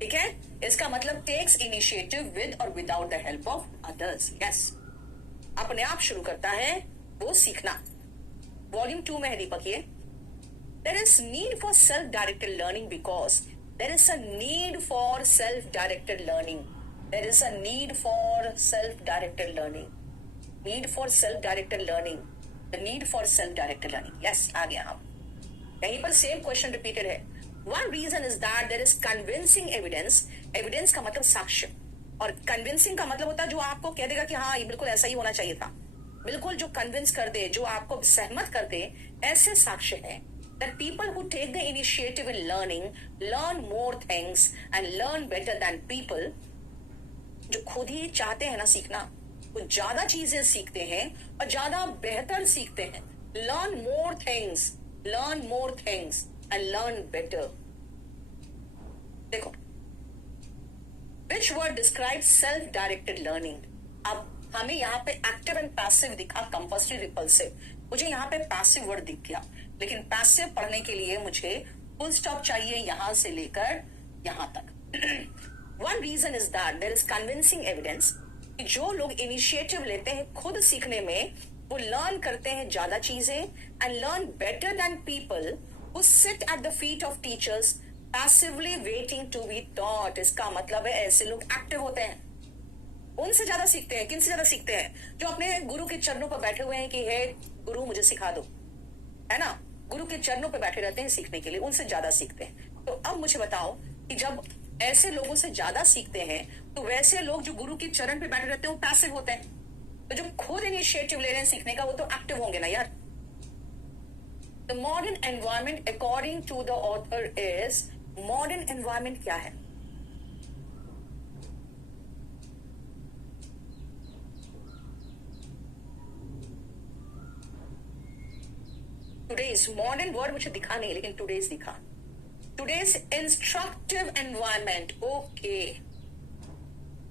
ठीक है, इसका मतलब टेक्स इनिशिएटिव विद और without the help of others. Yes, अपने आप शुरू करता है वो सीखना। वॉल्यूम 2 में है दीपक ये। There is need for self-directed learning because there is a need for self-directed learning. There is a need for self-directed learning. Need for self-directed learning. The need for self-directed learning. Yes, आ गया हम। यहीं पर same question repeated है। One reason is that there is convincing evidence. Evidence का मतलब साक्ष्य, और convincing का मतलब होता है जो आपको कह देगा कि हाँ ये बिल्कुल ऐसा ही होना चाहिए था, बिल्कुल जो कन्विंस कर दे, जो आपको सहमत कर दे, ऐसे साक्ष्य हैं। That people who take the initiative in learning learn more things and learn better than people. जो खुद ही चाहते हैं ना सीखना, वो ज्यादा चीजें सीखते हैं और ज्यादा बेहतर सीखते हैं। Learn more things, learn more things and learn better. देखो, which word describes self-directed learning? अब हमें यहाँ पे एक्टिव एंड पैसिव दिखा, कंपल्सरी रिपल्सिव। मुझे यहाँ पे पैसिव वर्ड दिख गया, लेकिन पैसिव पढ़ने के लिए मुझे फुल स्टॉप चाहिए यहां से लेकर यहां तक। One reason is that there is convincing evidence कि जो लोग इनिशिएटिव लेते हैं खुद सीखने में, वो लर्न करते हैं ज्यादा चीजें and learn better than people who sit at the feet of teachers passively waiting to be taught. इसका मतलब है ऐसे लोग एक्टिव होते हैं, उनसे ज्यादा सीखते हैं। किनसे ज्यादा सीखते हैं? जो अपने गुरु के चरणों पर बैठे हुए हैं कि हे गुरु मुझे सिखा दो, है ना, गुरु के चरणों पर बैठे रहते हैं सीखने के लिए, उनसे ज्यादा सीखते हैं। तो अब मुझे बताओ कि जब ऐसे लोगों से ज्यादा सीखते हैं तो वैसे लोग जो गुरु के चरण पे बैठे रहते हैं वो पैसिव होते हैं, तो जो खुद इनिशिएटिव ले रहे हैं सीखने का वो तो एक्टिव होंगे ना यार। The modern environment according to the author is, modern environment क्या है? टुडेज मॉडर्न वर्ड मुझे दिखा नहीं, लेकिन टुडेज दिखा। Today's instructive environment. Okay,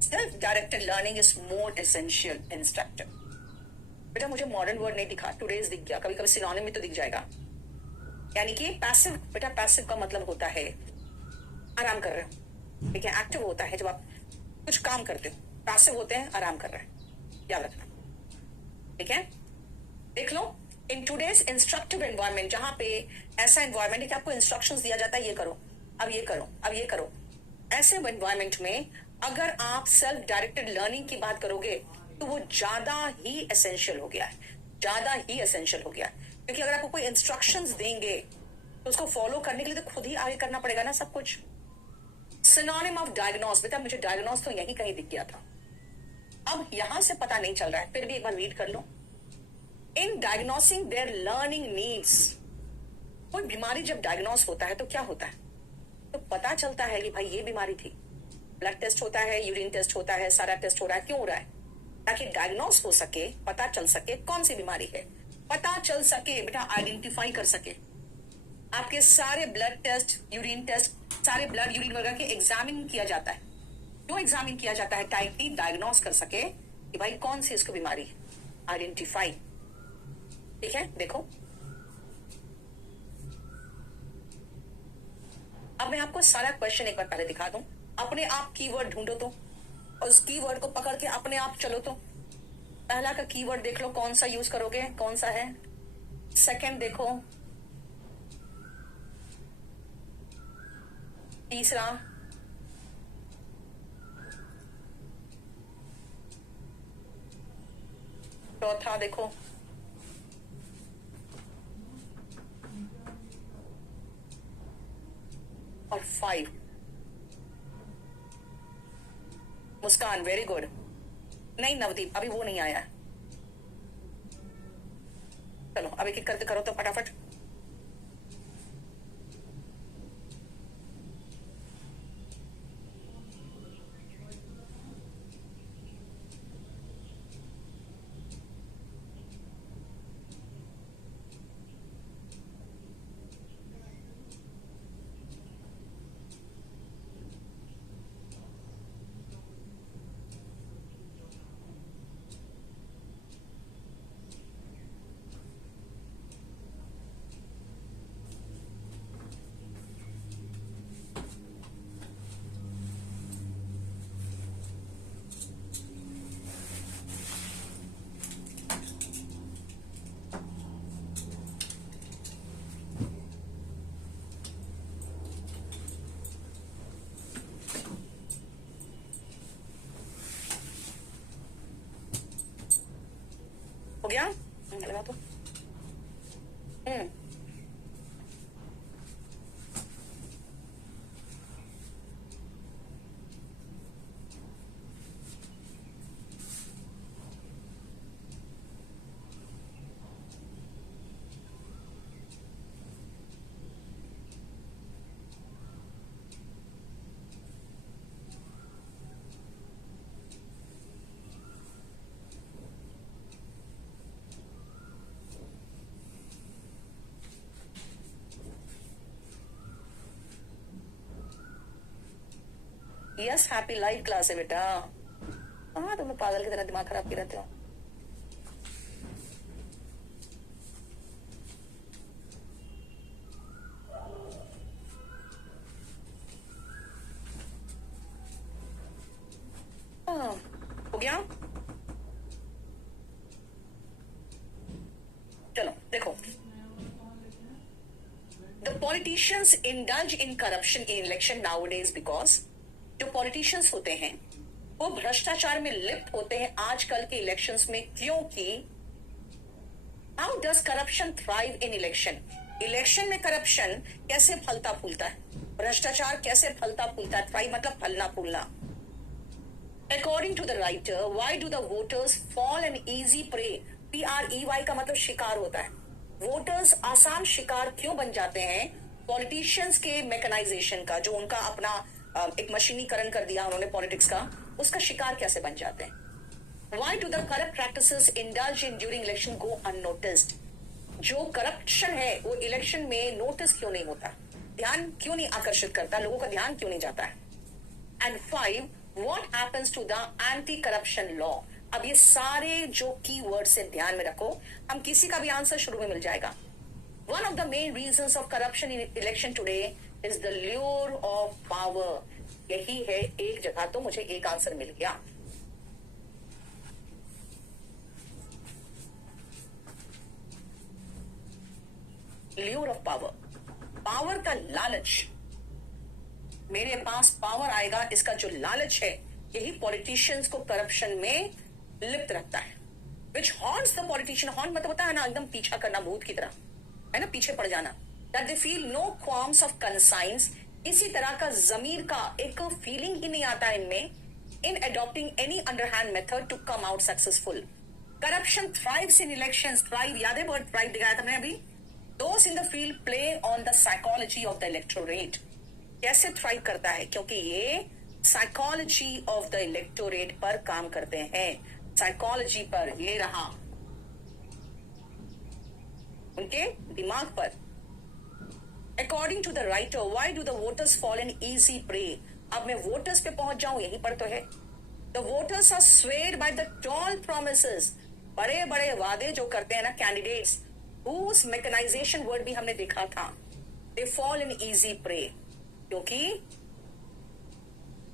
self directed learning is more essential instructive. बेटा मुझे मॉडर्न वर्ड नहीं दिखा, टुडेज दिख गया। कभी कभी सिनोनिम में तो दिख जाएगा। यानी कि पैसिव, बेटा पैसिव का मतलब होता है आराम कर रहे हो, ठीक है। एक्टिव होता है जब आप कुछ काम करते हो, पैसिव होते हैं आराम कर रहे हैं, याद रखना, ठीक है। देख लो, इन टूडेज इंस्ट्रक्टिव एनवायरमेंट, जहां पे ऐसा एनवायरमेंट है कि आपको इंस्ट्रक्शंस दिया जाता है, ये करो, अब ये करो, अब ये करो, ऐसे एनवायरमेंट में अगर आप सेल्फ डायरेक्टेड लर्निंग की बात करोगे तो वो ज्यादा ही एसेंशियल हो गया है, ज्यादा ही एसेंशियल हो गया है। क्योंकि अगर आपको कोई इंस्ट्रक्शंस देंगे तो उसको फॉलो करने के लिए तो खुद ही आगे करना पड़ेगा ना सब कुछ। सिनोनिम ऑफ डायग्नोस, बेटा मुझे डायग्नोस तो यही कहीं दिख गया था, अब यहां से पता नहीं चल रहा है, फिर भी एक बार रीड कर लो। इन डायग्नोसिंग देयर लर्निंग नीड्स, कोई बीमारी जब डायग्नोस होता है तो क्या होता है, तो पता चलता है कि भाई ये बीमारी थी। ब्लड टेस्ट होता है, यूरिन टेस्ट होता है, सारा टेस्ट हो रहा है, क्यों हो रहा है? ताकि डायग्नोस हो सके, पता चल सके कौन सी बीमारी है, पता चल सके, बेटा आइडेंटिफाई कर सके। आपके सारे ब्लड टेस्ट, यूरिन टेस्ट, सारे ब्लड यूरिन वगैरह के एग्जामिन किया जाता है। क्यों एग्जामिन किया जाता है? टाइपली डायग्नोस कर सके कि भाई कौन सी इसको बीमारी है, आइडेंटिफाई, ठीक है। देखो अब मैं आपको सारा क्वेश्चन एक बार पहले दिखा दूं, अपने आप कीवर्ड ढूंढो तो, और उस कीवर्ड को पकड़ के अपने आप चलो तो। पहला का कीवर्ड देख लो कौन सा यूज करोगे, कौन सा है। सेकंड देखो, तीसरा, चौथा देखो, और 5। मुस्कान वेरी गुड। नहीं नवदीप अभी वो नहीं आया। चलो अब एक एक करके करो तो फटाफट। यस, हैप्पी लाइव क्लास है बेटा। हाँ, तुम पागल की तरह दिमाग खराब कर रहते हो। हो गया? चलो देखो, the politicians indulge in corruption in election nowadays because जो पॉलिटिशियंस होते हैं वो भ्रष्टाचार में लिप्त होते हैं आजकल के इलेक्शंस में, क्योंकि how does corruption thrive in election? Election में करप्शन कैसे फलता फूलता है, भ्रष्टाचार कैसे फलता फूलता है? थ्राइव मतलब फलना फूलना। According to the writer, why do the voters fall an easy prey? PREY का मतलब शिकार होता है। वोटर्स आसान शिकार क्यों बन जाते हैं? पॉलिटिशियंस के मैकेनाइजेशन का, जो उनका अपना एक मशीनीकरण कर दिया उन्होंने पॉलिटिक्स का, उसका शिकार कैसे बन जाते हैं? Why do the corrupt practices indulged in during election go unnoticed? जो करप्शन है वो इलेक्शन में नोटिस क्यों नहीं होता, ध्यान क्यों नहीं आकर्षित करता, लोगों का ध्यान क्यों नहीं जाता है? And 5, What happens to the anti-corruption law? अब ये सारे जो की वर्ड से ध्यान में रखो, हम किसी का भी आंसर शुरू में मिल जाएगा। One of the main reasons of corruption in election today is the lure of power. यही है एक जगह, तो मुझे एक आंसर मिल गया। Lure of power, पावर का लालच, मेरे पास पावर आएगा, इसका जो लालच है, यही पॉलिटिशियंस को करप्शन में लिप्त रखता है। विच हॉर्न्स द पॉलिटिशियन, हॉर्न मतलब होता है ना एकदम पीछा करना, भूत की तरह, है ना, पीछे पड़ जाना। That they feel no qualms of conscience, इसी तरह का जमीर का एक फीलिंग ही नहीं आता इनमें, in adopting any underhand method to come out successful. Corruption thrives in elections, thrive याद है, वर्ड थ्राइव दिखाया था मैंने अभी। Those in the field play on the psychology of the electorate. कैसे थ्राइव करता है? क्योंकि ये साइकोलॉजी ऑफ द इलेक्टोरेट पर काम करते हैं, साइकोलॉजी पर, ये रहा उनके दिमाग पर। According to the writer, why do the voters fall in easy prey? अब मैं वोटर्स पे पहुंच जाऊं, यहीं पर तो है। The voters are swayed by the tall promises, बड़े बड़े वादे जो करते हैं ना कैंडिडेट्स, whose मैकेनाइजेशन वर्ड भी हमने देखा था। They fall in easy prey क्योंकि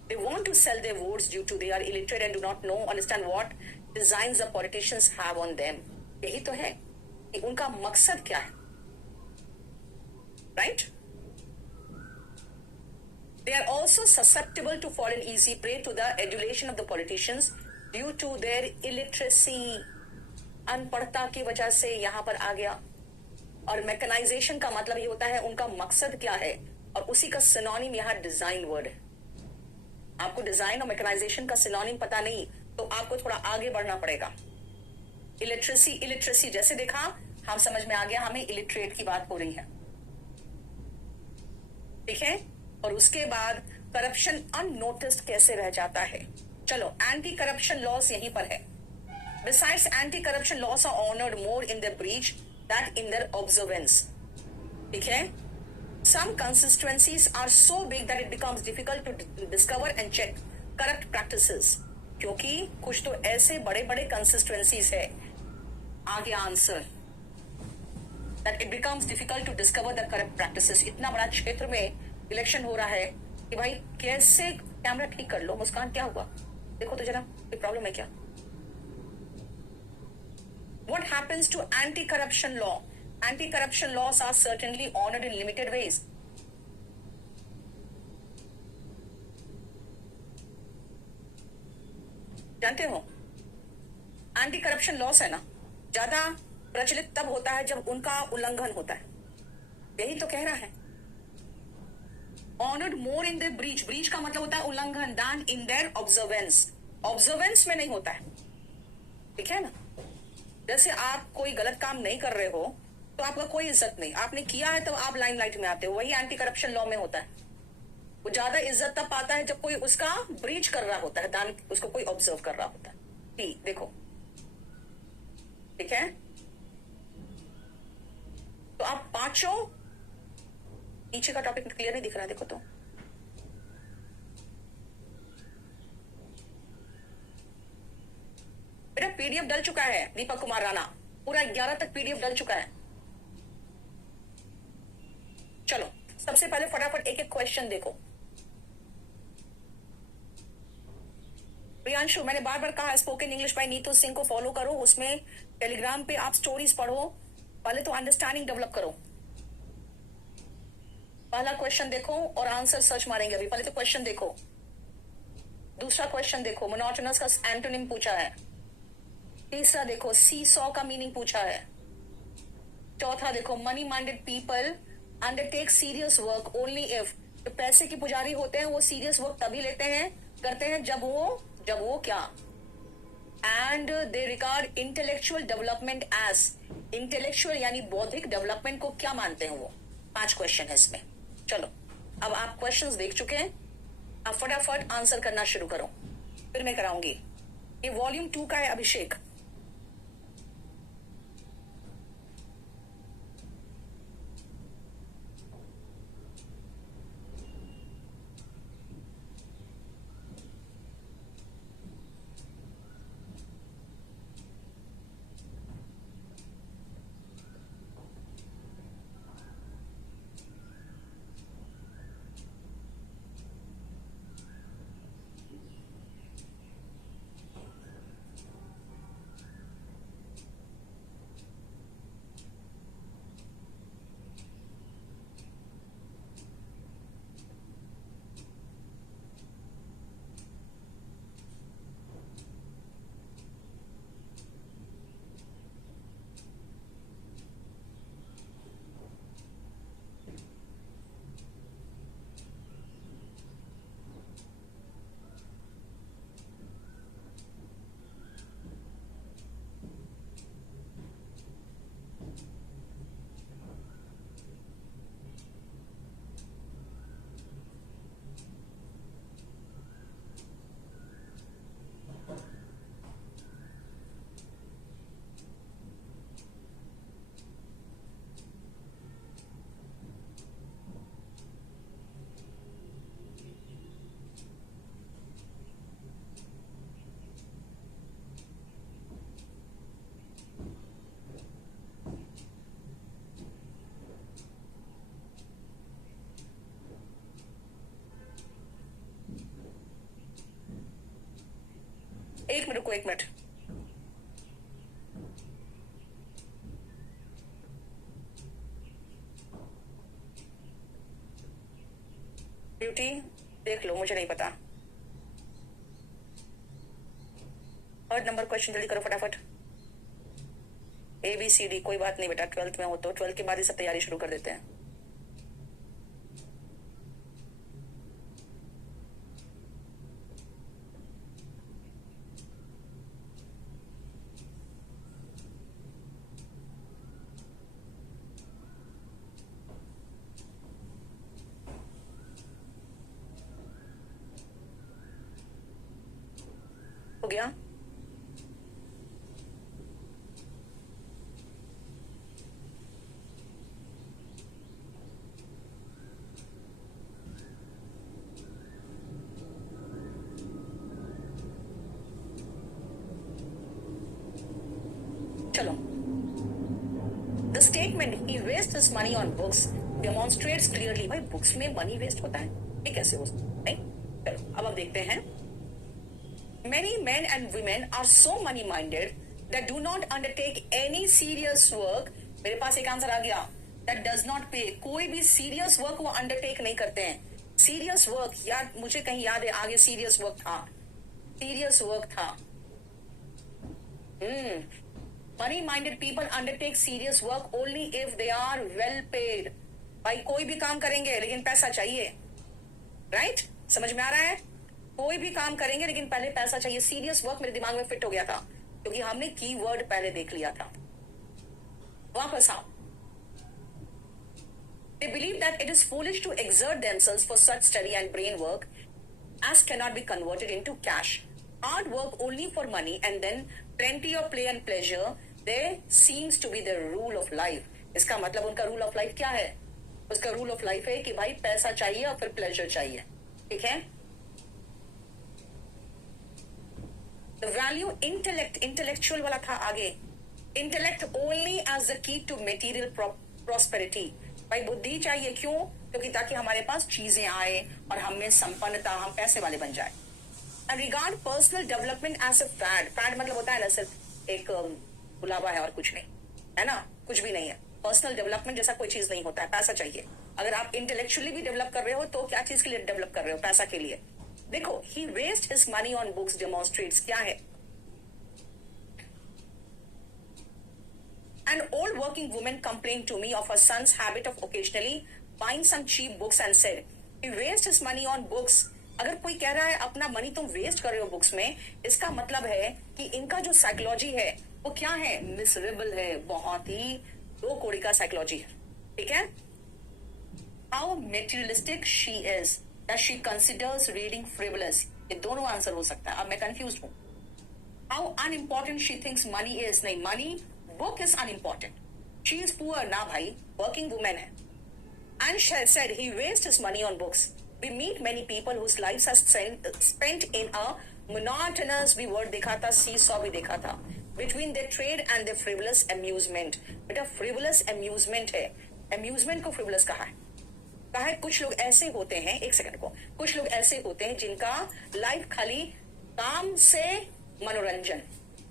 they want to sell their votes due to they are illiterate and do not know, understand what designs the politicians have on them. यही तो है कि उनका मकसद क्या है, right? They are also susceptible to fall in easy prey to the adulation of the politicians due to their illiteracy. अनपढ़ता की वजह से यहां पर आ गया। और मैकेनाइजेशन का मतलब ये होता है उनका मकसद क्या है, और उसी का सिनोनिम यहाँ डिजाइन वर्ड है। आपको डिजाइन और मैकेनाइजेशन का सिनोनिम पता नहीं तो आपको थोड़ा आगे बढ़ना पड़ेगा। इलिटरेसी, इलिटरेसी जैसे देखा, हम समझ में आ गया हमें इलिटरेट की बात हो रही है, ठीक है। और उसके बाद करप्शन अननोटिस्ड कैसे रह जाता है। चलो, एंटी करप्शन लॉस यहीं पर है। Besides, anti-corruption laws are honored more in their breach than in their observance. ठीक है? Some constituencies are so big that it becomes difficult to discover and check corrupt practices. क्योंकि कुछ तो ऐसे बड़े बड़े constituencies है, आगे answer, that it becomes difficult to discover the corrupt practices. इतना बड़ा क्षेत्र में इलेक्शन हो रहा है कि भाई कैसे कैमरा ठीक कर लो। मुस्कान, क्या हुआ? देखो तो जरा, कोई प्रॉब्लम है क्या? What happens to anti-corruption law? Anti-corruption laws are certainly honored in limited ways. जानते हो, एंटी करप्शन लॉस है ना, ज्यादा प्रचलित तब होता है जब उनका उल्लंघन होता है। यही तो कह रहा है। Honoured more in the breach, breach का मतलब होता है उल्लंघन, than in their observance, observance में नहीं होता है, ठीक है ना। जैसे आप कोई गलत काम नहीं कर रहे हो तो आपका कोई इज्जत नहीं, आपने किया है तो आप लाइमलाइट में आते हो, वही एंटी करप्शन लॉ में होता है। वो ज्यादा इज्जत तब पाता है जब कोई उसका ब्रीच कर रहा होता है, दान उसको कोई ऑब्जर्व कर रहा होता है। ठीक, देखो, ठीक है। तो आप पांचों, पीछे का टॉपिक क्लियर नहीं दिख रहा है, देखो तो, पीडीएफ डल चुका है दीपक कुमार राणा, पूरा 11 तक पीडीएफ डल चुका है। चलो सबसे पहले फटाफट एक एक क्वेश्चन देखो। प्रियांशु, मैंने बार बार कहा spoken English by Neetu Singh को फॉलो करो, उसमें टेलीग्राम पे आप स्टोरीज पढ़ो, पहले तो अंडरस्टैंडिंग डेवलप करो। पहला क्वेश्चन देखो और आंसर सर्च मारेंगे अभी। पहले तो क्वेश्चन देखो, दूसरा क्वेश्चन देखो, मोनोटोनस का एंटोनिम पूछा है। तीसरा देखो, सी सॉ का मीनिंग पूछा है। चौथा देखो, money minded people undertake serious work only if, जो पैसे के पुजारी होते हैं वो सीरियस वर्क तभी लेते हैं, करते हैं जब वो क्या, and they regard intellectual development as, intellectual यानी बौद्धिक डेवलपमेंट को क्या मानते हैं वो। 5 क्वेश्चन है इसमें। चलो अब आप क्वेश्चंस देख चुके हैं, आप फटाफट आंसर करना शुरू करो, फिर मैं कराऊंगी। ये वॉल्यूम 2 का है अभिषेक। एक मिनट रुको, एक मिनट। ब्यूटी देख लो, मुझे नहीं पता। थर्ड नंबर क्वेश्चन जल्दी करो फटाफट। ABCD कोई बात नहीं बेटा, 12th में हो तो 12th के बाद ही सब तैयारी शुरू कर देते हैं। हो गया? चलो, the statement he waste his money on books demonstrates clearly, भाई बुक्स में मनी वेस्ट होता है, ये कैसे हो सकता है? नहीं? चलो अब देखते हैं। Many men and women are so money minded that do not undertake any serious work. मेरे पास एक आंसर आ गया, that does not pay. कोई भी serious work वो undertake नहीं करते हैं। Serious work याद, मुझे कहीं याद है आगे serious work था, serious work था। Money minded people undertake serious work only if they are well paid. भाई कोई भी काम करेंगे लेकिन पैसा चाहिए, right? समझ में आ रहा है? कोई भी काम करेंगे लेकिन पहले पैसा चाहिए। सीरियस वर्क मेरे दिमाग में फिट हो गया था क्योंकि हमने कीवर्ड पहले देख लिया था। वापस आओ। They believe that it is foolish to exert themselves for such study and brain work as cannot be converted into cash. Hard work only for money and then plenty of play and pleasure, there seems to be the rule of life. इसका मतलब उनका rule of life क्या है? उसका rule of life है कि भाई पैसा चाहिए और फिर प्लेजर चाहिए। ठीक है? द वैल्यू इंटेलेक्ट, इंटेलेक्चुअल वाला था आगे, intellect only as the key to material prosperity. भाई बुद्धि चाहिए, क्यों? क्योंकि ताकि हमारे पास चीजें आए और हमें संपन्नता, हम पैसे वाले बन जाए। And regard personal development as a fad, fad मतलब होता है ना सिर्फ एक बुलावा है और कुछ नहीं, है ना, कुछ भी नहीं है। पर्सनल डेवलपमेंट जैसा कोई चीज नहीं होता है, पैसा चाहिए। अगर आप इंटेलेक्चुअली भी डेवलप कर रहे हो तो क्या चीज के लिए डेवलप कर रहे हो? पैसा के लिए। देखो, he waste his money on books demonstrates क्या है। An old working woman complained to me of her son's habit of occasionally buying some cheap books and said, he wastes his money on books. अगर कोई कह रहा है अपना money तुम waste कर रहे हो बुक्स में, इसका मतलब है कि इनका जो साइकोलॉजी है वो क्या है? मिसरेबल है, बहुत ही दो कोड़ी का साइकोलॉजी है। ठीक है? How materialistic she is that she considers reading frivolous. ये दोनों आंसर हो सकता है। अब मैं कंफ्यूज हूं। How unimportant she thinks money is. नहीं, money book is unimportant. She is poor ना भाई, working woman है। And she said he wastes his money on books. We meet many people whose lives are spent in a monotonous, भी word देखा था, seesaw भी देखा था, between their trade and their frivolous amusement. बेटा frivolous amusement है, amusement को frivolous कहा है कुछ लोग ऐसे होते हैं, एक सेकंड को, कुछ लोग ऐसे होते हैं जिनका लाइफ खाली काम से मनोरंजन,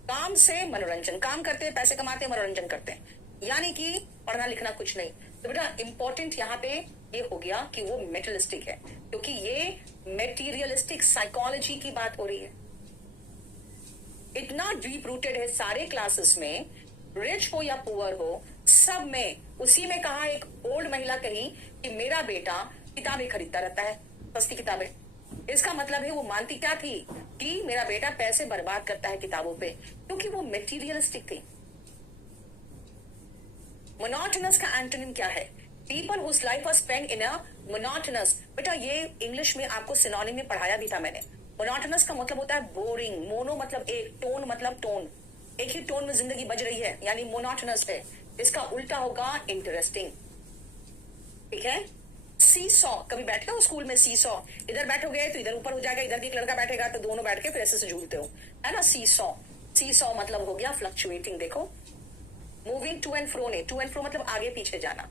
काम से मनोरंजन, काम करते हैं, पैसे कमाते हैं, मनोरंजन करते हैं, यानी कि पढ़ना लिखना कुछ नहीं। तो बेटा इंपॉर्टेंट यहाँ पे ये हो गया कि वो मेटेरियलिस्टिक है, क्योंकि ये मेटीरियलिस्टिक साइकोलॉजी की बात हो रही है। इतना डीप रूटेड है सारे क्लासेस में, रिच हो या पुअर हो, सब में उसी में कहा। एक ओल्ड महिला कही कि मेरा बेटा किताबें खरीदता रहता है, सस्ती किताबें। इसका मतलब है वो मानती क्या थी कि मेरा बेटा पैसे बर्बाद करता है किताबों पे, क्योंकि वो मेटीरियलिस्टिक थी। मोनोटोनस का एंटोनिम क्या है? People whose life was spent in a monotonous. बेटा ये इंग्लिश में आपको सिनोनिम में पढ़ाया भी था मैंने। मोनोटोनस का मतलब होता है बोरिंग, मोनो मतलब एक, टोन मतलब टोन, एक ही टोन में जिंदगी बज रही है, यानी मोनोटोनस है। इसका उल्टा होगा इंटरेस्टिंग। ठीक है? सी सॉ, कभी बैठे हो स्कूल में? सी सॉ, इधर बैठोगे तो इधर ऊपर हो जाएगा, इधर भी एक लड़का बैठेगा तो दोनों बैठ के फिर ऐसे से झूलते हो, है ना? सी सॉ, सी सॉ मतलब हो गया फ्लक्चुएटिंग। देखो, मूविंग टू एंड फ्रो, ने टू एंड फ्रो मतलब आगे पीछे जाना,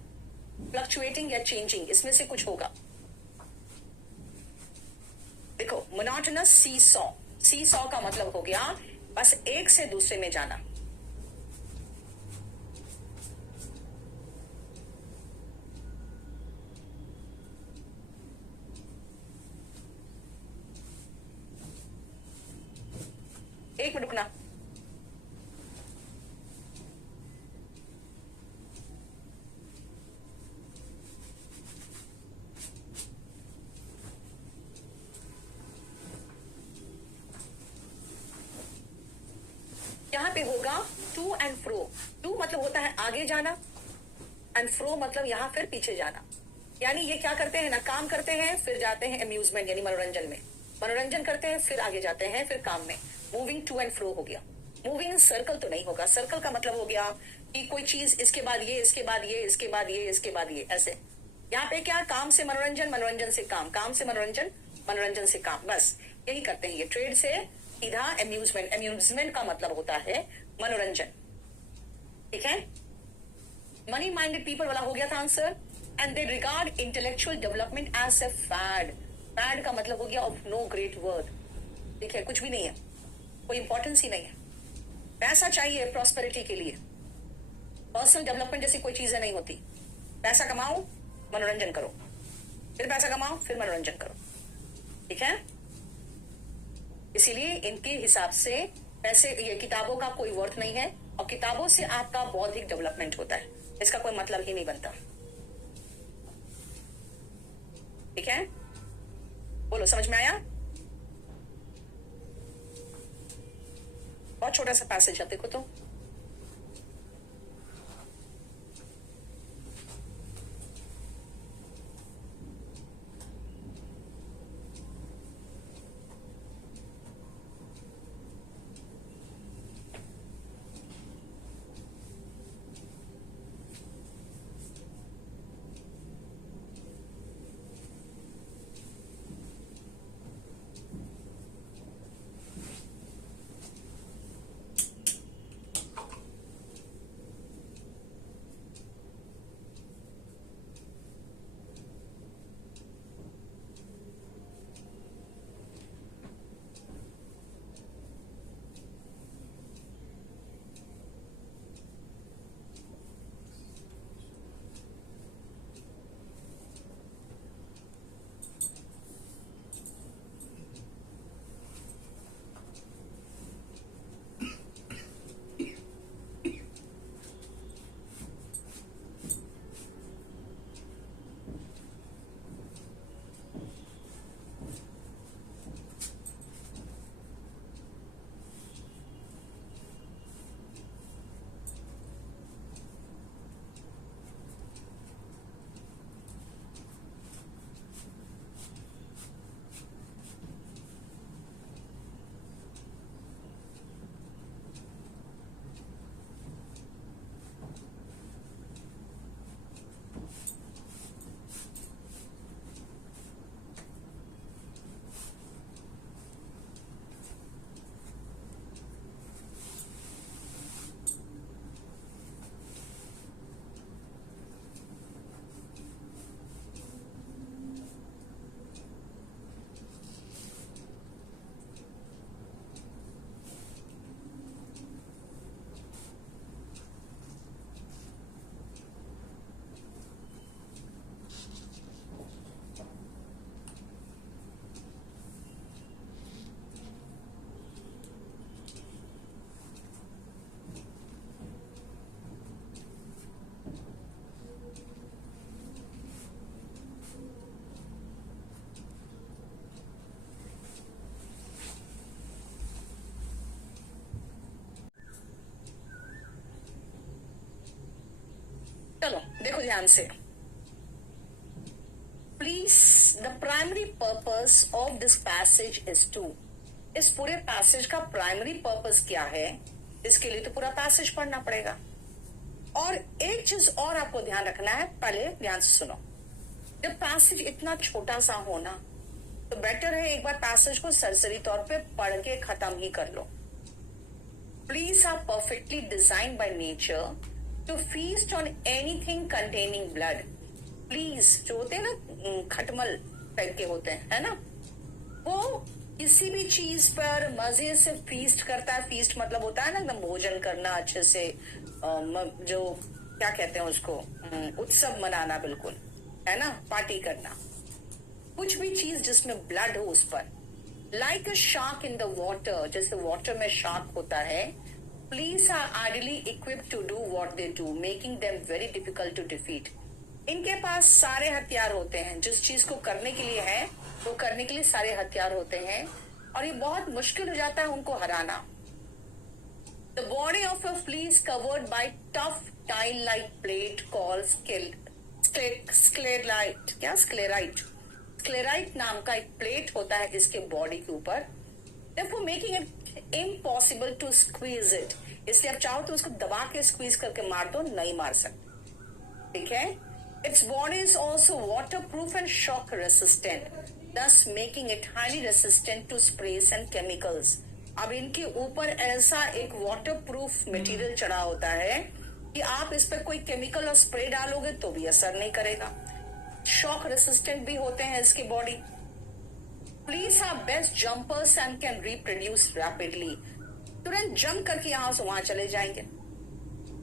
फ्लक्चुएटिंग या चेंजिंग, इसमें से कुछ होगा। देखो, मोनोटोनस सी सॉ, सी सॉ का मतलब हो गया बस एक से दूसरे में जाना। एक मिनट रुकना। यहाँ पे होगा टू एंड फ्रो। टू मतलब होता है आगे जाना, एंड फ्रो मतलब यहाँ फिर पीछे जाना। यानी ये क्या करते हैं ना, काम करते हैं फिर जाते हैं अम्यूजमेंट यानी मनोरंजन में, मनोरंजन करते हैं फिर आगे जाते हैं फिर काम में। मूविंग टू एंड फ्रो हो गया। मूविंग इन सर्कल तो नहीं होगा। सर्कल का मतलब हो गया कि कोई चीज इसके बाद ये, इसके बाद ये, इसके बाद ये, इसके बाद ये, ऐसे। यहाँ पे क्या, काम से मनोरंजन, मनोरंजन से काम, काम से मनोरंजन, मनोरंजन से काम, बस यही करते हैं ये। ट्रेड से सीधा अम्यूजमेंट, अम्यूजमेंट का मतलब होता है मनोरंजन। ठीक है? मनी माइंडेड पीपल वाला हो गया था answer. And they regard intellectual development as a fad. Fad का मतलब हो गया ऑफ नो ग्रेट वर्थ। ठीक है? कुछ भी नहीं है, कोई इंपॉर्टेंस ही नहीं है। पैसा चाहिए प्रॉस्पेरिटी के लिए, पर्सनल डेवलपमेंट जैसी कोई चीजें नहीं होती। पैसा कमाओ, मनोरंजन करो, फिर पैसा कमाओ, फिर मनोरंजन करो। ठीक है? इसीलिए इनके हिसाब से पैसे, ये किताबों का कोई वर्थ नहीं है, और किताबों से आपका बौद्धिक डेवलपमेंट होता है, इसका कोई मतलब ही नहीं बनता। ठीक है? बोलो, समझ में आया? बहुत छोटा सा पैसेज है, देखो तो। देखो ध्यान से, please the primary purpose of this passage is to, इस पूरे पैसेज का प्राइमरी पर्पस क्या है, इसके लिए तो पूरा पैसेज पढ़ना पड़ेगा। और एक चीज और आपको ध्यान रखना है, पहले ध्यान से सुनो। जब पैसेज इतना छोटा सा हो ना, तो बेटर है एक बार पैसेज को सरसरी तौर पे पढ़ के खत्म ही कर लो। Fleas are perfectly design by nature to feast on anything containing blood. Fleas जो होते हैं ना खटमल टाइप के होते हैं, है ना, वो किसी भी चीज पर मजे से फीस्ट करता है। फीस्ट मतलब होता है ना एकदम भोजन करना अच्छे से, जो क्या कहते हैं उसको, उत्सव मनाना, बिल्कुल, है ना, पार्टी करना। कुछ भी चीज जिसमें ब्लड हो उस पर, like a shark in the water, जैसे वाटर में शार्क होता है। Fleas are ideally equipped to do what they do, making them very difficult to defeat. इनके पास सारे हथियार होते हैं, जिस चीज को करने के लिए है वो करने के लिए सारे हथियार होते हैं, और ये बहुत मुश्किल हो जाता है उनको हराना। The body of a flea is covered by tough tile like plate called sclerite. क्या स्क्लेराइट? स्क्लेराइट नाम का एक प्लेट होता है इसके बॉडी के ऊपर, therefore making it impossible to squeeze it। इसलिए आप चाहो तो उसको दबा के स्क्वीज करके मार दो, नहीं मार सकते, ठीक है। Its body is also waterproof and shock resistant, thus making it highly resistant to sprays and chemicals। अब इनके ऊपर ऐसा एक वाटरप्रूफ मटेरियल चढ़ा होता है कि आप इस पर कोई केमिकल और स्प्रे डालोगे तो भी असर नहीं करेगा। शॉक रेसिस्टेंट भी होते हैं इसकी body. Fleas are best jumpers and can reproduce rapidly. तुरंत जंप करके यहां से वहां चले जाएंगे,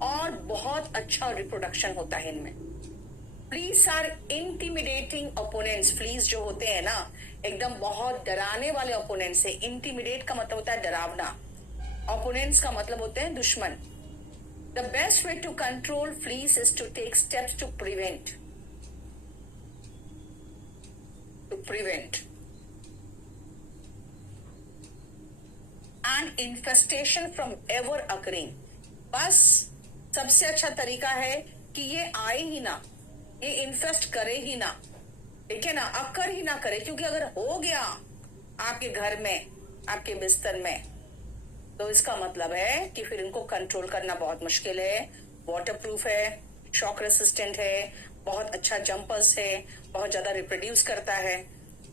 और बहुत अच्छा रिप्रोडक्शन होता है इनमें। Fleas are intimidating opponents. Fleas जो होते हैं ना, एकदम बहुत डराने वाले ओपोनेंट्स है। इंटिमिडेट का मतलब होता है डरावना, ओपोनेंट्स का मतलब होते हैं दुश्मन। The best way to control fleas is to take steps to prevent and infestation from ever occurring. बस सबसे अच्छा तरीका है कि ये आए ही ना, ये इन्फेस्ट करे ही ना, ठीक है ना, अकर ही ना करे। क्योंकि अगर हो गया आपके घर में, आपके बिस्तर में, तो इसका मतलब है कि फिर इनको कंट्रोल करना बहुत मुश्किल है। वाटरप्रूफ है, शॉक रेसिस्टेंट है, बहुत अच्छा जंपर्स है, बहुत ज्यादा रिप्रोड्यूस करता है।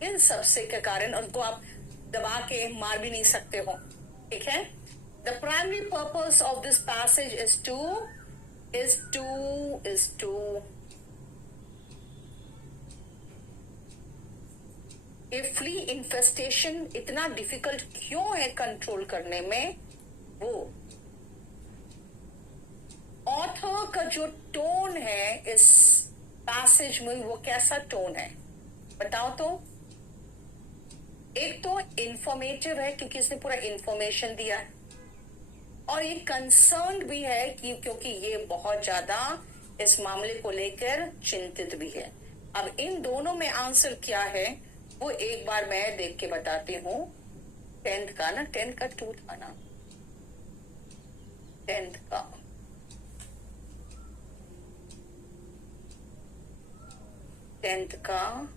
इन सबसे के कारण उनको आप दबा के मार भी नहीं सकते हो, ठीक है। The primary purpose of this passage is to ये फ्ली इन्फेस्टेशन इतना डिफिकल्ट क्यों है कंट्रोल करने में, वो ऑथर का जो टोन है इस पैसेज में, वो कैसा टोन है बताओ तो। एक तो इंफॉर्मेटिव है क्योंकि इसने पूरा इंफॉर्मेशन दिया है, और ये कंसर्न भी है क्योंकि ये बहुत ज्यादा इस मामले को लेकर चिंतित भी है। अब इन दोनों में आंसर क्या है वो एक बार मैं देख के बताती हूँ। 10th का ना, 10th का 2 था ना, 10th का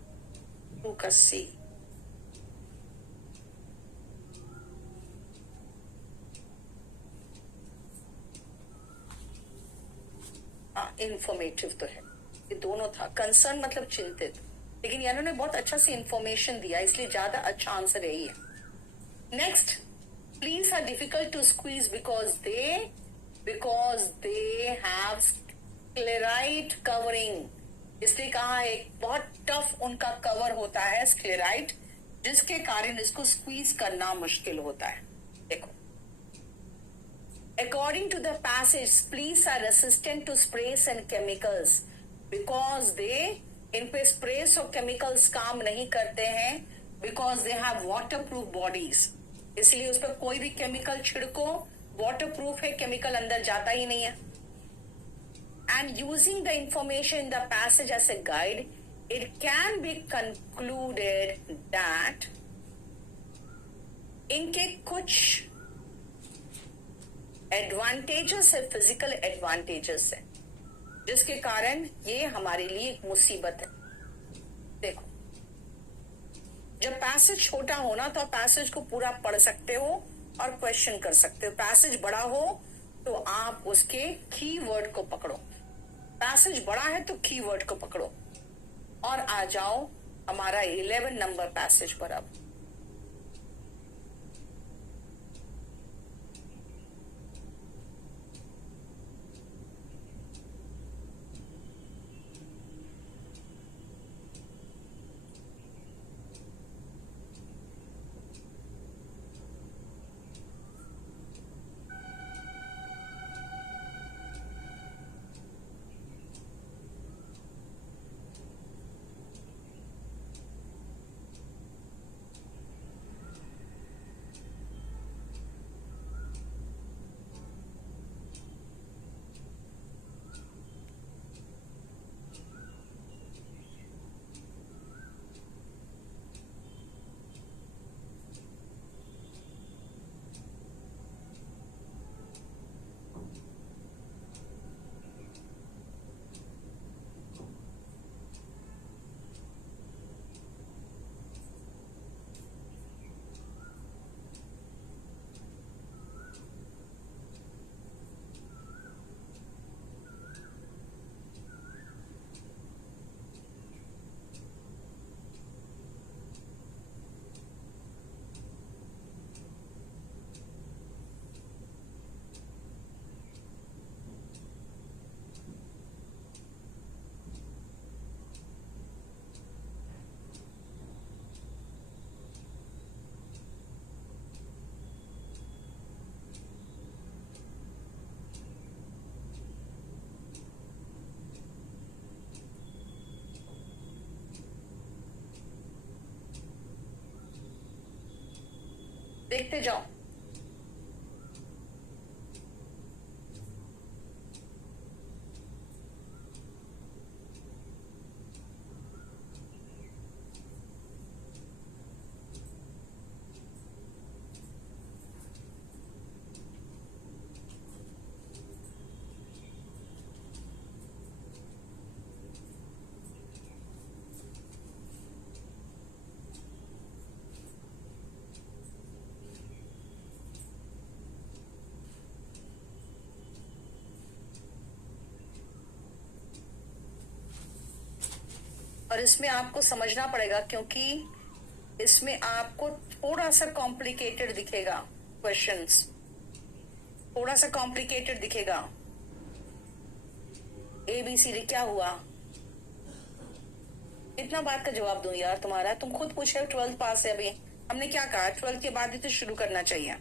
टू का सी। इंफॉर्मेटिव तो है, ये दोनों था। कंसर्न मतलब चिंतित, लेकिन इन्होंने बहुत अच्छा से इंफॉर्मेशन दिया, इसलिए ज्यादा अच्छा आंसर यही है। Next, fleas are difficult to squeeze because they have sclerite covering. इसलिए कहा एक बहुत टफ उनका कवर होता है स्क्लेराइट, जिसके कारण इसको स्क्वीज करना मुश्किल होता है। देखो, according to the passage, fleas are resistant to sprays and chemicals because इन पे स्प्रेस और केमिकल्स काम नहीं करते हैं, because they have waterproof bodies. इसलिए उस पर कोई भी केमिकल छिड़को, वाटरप्रूफ है, केमिकल अंदर जाता ही नहीं है। And using the information in the passage as a guide, it can be concluded that इनके कुछ एडवांटेजेस है, फिजिकल एडवांटेजेस है। जिसके कारण ये हमारे लिए एक मुसीबत है। देखो, जब पैसेज छोटा हो ना तो आप पैसेज को पूरा पढ़ सकते हो और क्वेश्चन कर सकते हो। पैसेज बड़ा हो तो आप उसके कीवर्ड को पकड़ो। पैसेज बड़ा है तो कीवर्ड को पकड़ो और आ जाओ हमारा 11 नंबर पैसेज पर। अब देखते जाओ। और इसमें आपको समझना पड़ेगा क्योंकि इसमें आपको थोड़ा सा कॉम्प्लिकेटेड दिखेगा। क्वेश्चंस थोड़ा सा कॉम्प्लिकेटेड दिखेगा। ABCD क्या हुआ? इतना बात का जवाब दूं यार तुम्हारा? तुम खुद पूछे हो, 12th पास है अभी। हमने क्या कहा? 12th के बाद ही तो शुरू करना चाहिए।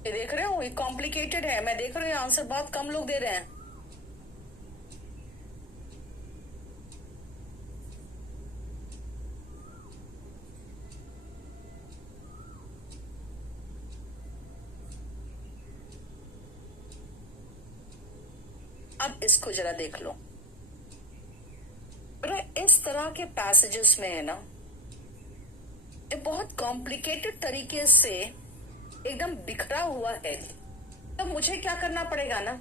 ये देख रहे हो, ये कॉम्प्लिकेटेड है। मैं देख रही हूँ आंसर बहुत कम लोग दे रहे हैं। अब इसको जरा देख लो। इस तरह के पैसेजेस में है ना, ये बहुत कॉम्प्लिकेटेड तरीके से एकदम बिखरा हुआ है। तो मुझे क्या करना पड़ेगा ना,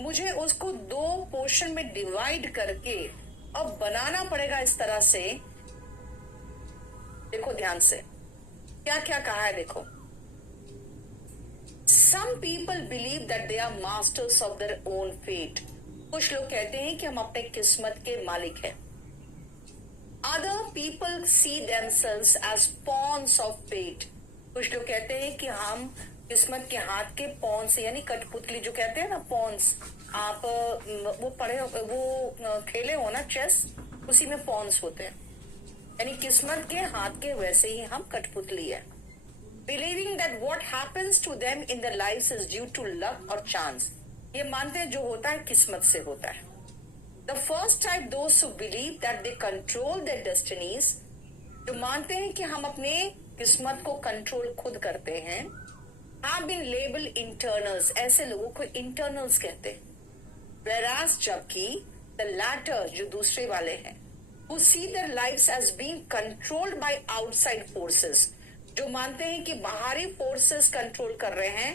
मुझे उसको 2 पोर्शन में डिवाइड करके अब बनाना पड़ेगा इस तरह से। देखो ध्यान से क्या क्या कहा है, देखो। Some people believe that they are masters of their own fate. कुछ लोग कहते हैं कि हम अपने किस्मत के मालिक हैं। Other people see themselves as pawns of fate. कुछ लोग कहते हैं कि हम किस्मत के हाथ के पॉन से, यानी कठपुतली जो कहते हैं ना, पॉन्स। आप वो पढ़े, वो खेले हो ना चेस, उसी में पॉन्स होते हैं, यानी किस्मत के हाथ के वैसे ही हम कठपुतली है। Believing that what happens to them in the life is due to luck और चांस, ये मानते हैं जो होता है किस्मत से होता है। द फर्स्ट टाइप दोस्त who believe that they control their destinies, जो मानते हैं कि हम अपने किस्मत को कंट्रोल खुद करते हैं, have been labeled internals, ऐसे लोगों को इंटरनल्स कहते हैं। Whereas जबकि the latter, जो दूसरे वाले हैं, who see their lives as being controlled by outside forces, जो मानते हैं कि बाहरी फोर्सेस कंट्रोल कर रहे हैं,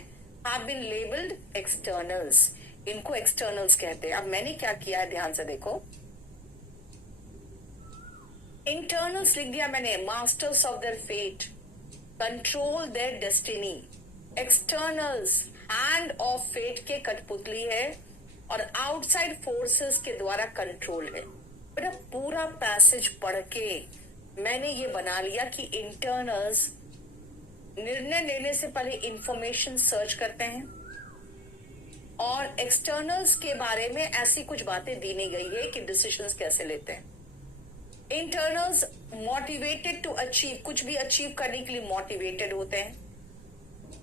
have been labeled externals, इनको एक्सटर्नल्स कहते हैं। अब मैंने क्या किया है, ध्यान से देखो। इंटरनल्स लिख दिया मैंने, masters of their fate, control their destiny. Externals hand of fate के कठपुतली है और आउटसाइड फोर्सेस के द्वारा कंट्रोल है। बेटा पूरा पैसेज पढ़ के मैंने ये बना लिया कि इंटरनल्स निर्णय लेने से पहले इंफॉर्मेशन सर्च करते हैं और एक्सटर्नल्स के बारे में ऐसी कुछ बातें दी नहीं गई है कि डिसीजंस कैसे लेते हैं। इंटरनल्स मोटिवेटेड टू अचीव, कुछ भी अचीव करने के लिए मोटिवेटेड होते हैं,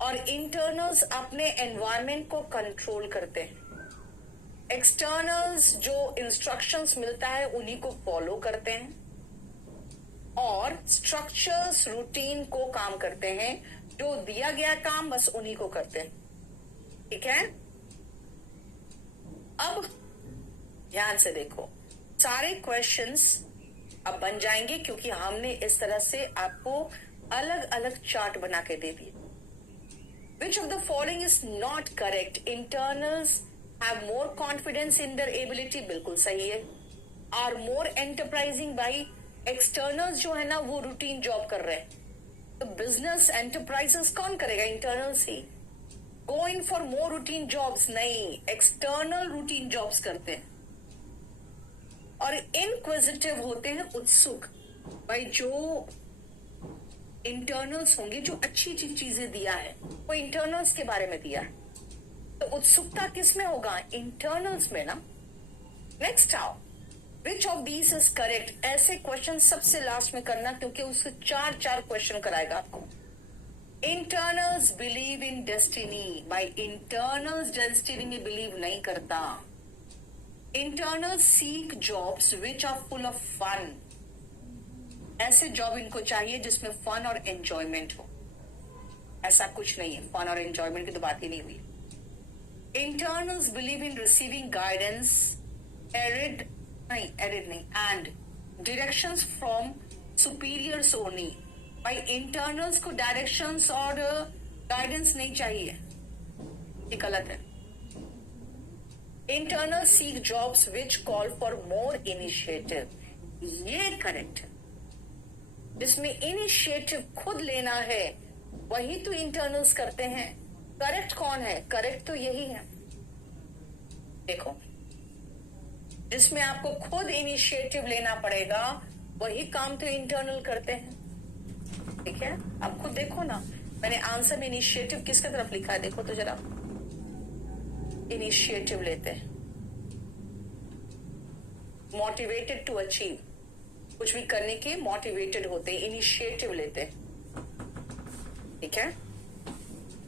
और इंटरनल्स अपने एनवायरमेंट को कंट्रोल करते हैं। एक्सटर्नल्स जो इंस्ट्रक्शंस मिलता है उन्हीं को फॉलो करते हैं और स्ट्रक्चर्स रूटीन को काम करते हैं, जो दिया गया काम बस उन्हीं को करते हैं। ठीक है, अब ध्यान से देखो, सारे क्वेश्चंस अब बन जाएंगे क्योंकि हमने इस तरह से आपको अलग अलग चार्ट बना के दे दिए। Which of the following is not correct? Internals have more confidence in their ability, बिल्कुल सही है। Are more enterprising by externals, जो है ना वो रूटीन जॉब कर रहे हैं, तो बिजनेस एंटरप्राइजेस कौन करेगा? Internals he. Go in for more routine jobs, नहीं, एक्सटर्नल रूटीन जॉब्स करते हैं। और इनक्विजिटिव होते हैं, उत्सुक। भाई जो इंटरनल्स होंगे, जो अच्छी अच्छी चीजें दिया है वो इंटरनल्स के बारे में दिया है, तो उत्सुकता किस में होगा? इंटरनल्स में ना। नेक्स्ट आओ, which of these is correct? ऐसे क्वेश्चन सबसे लास्ट में करना क्योंकि उससे चार क्वेश्चन कराएगा आपको। इंटरनल्स बिलीव इन डेस्टिनी, बाई इंटरनल्स डेस्टिनी में बिलीव नहीं करता। Internals seek jobs which are full of fun, ऐसे जॉब इनको चाहिए जिसमें फन और एंजॉयमेंट हो। ऐसा कुछ नहीं है, फन और एंजॉयमेंट की तो बात ही नहीं हुई। Internals believe in receiving guidance, एरिड नहीं, and directions from superiors only. भाई इंटरनल्स को डायरेक्शंस और गाइडेंस नहीं चाहिए, ये गलत है। Internals seek jobs which call for more initiative, ये करेक्ट है। जिसमें इनिशिएटिव खुद लेना है वही तो इंटरनल्स करते हैं। करेक्ट कौन है? करेक्ट तो यही है। देखो, जिसमें आपको खुद इनिशिएटिव लेना पड़ेगा वही काम तो इंटरनल करते हैं। ठीक है, आप खुद देखो ना, मैंने आंसर में इनिशिएटिव किसके तरफ लिखा है, देखो तो जरा। इनिशिएटिव लेते हैं, मोटिवेटेड टू अचीव, कुछ भी करने के मोटिवेटेड होते हैं, इनिशिएटिव लेते हैं। ठीक है,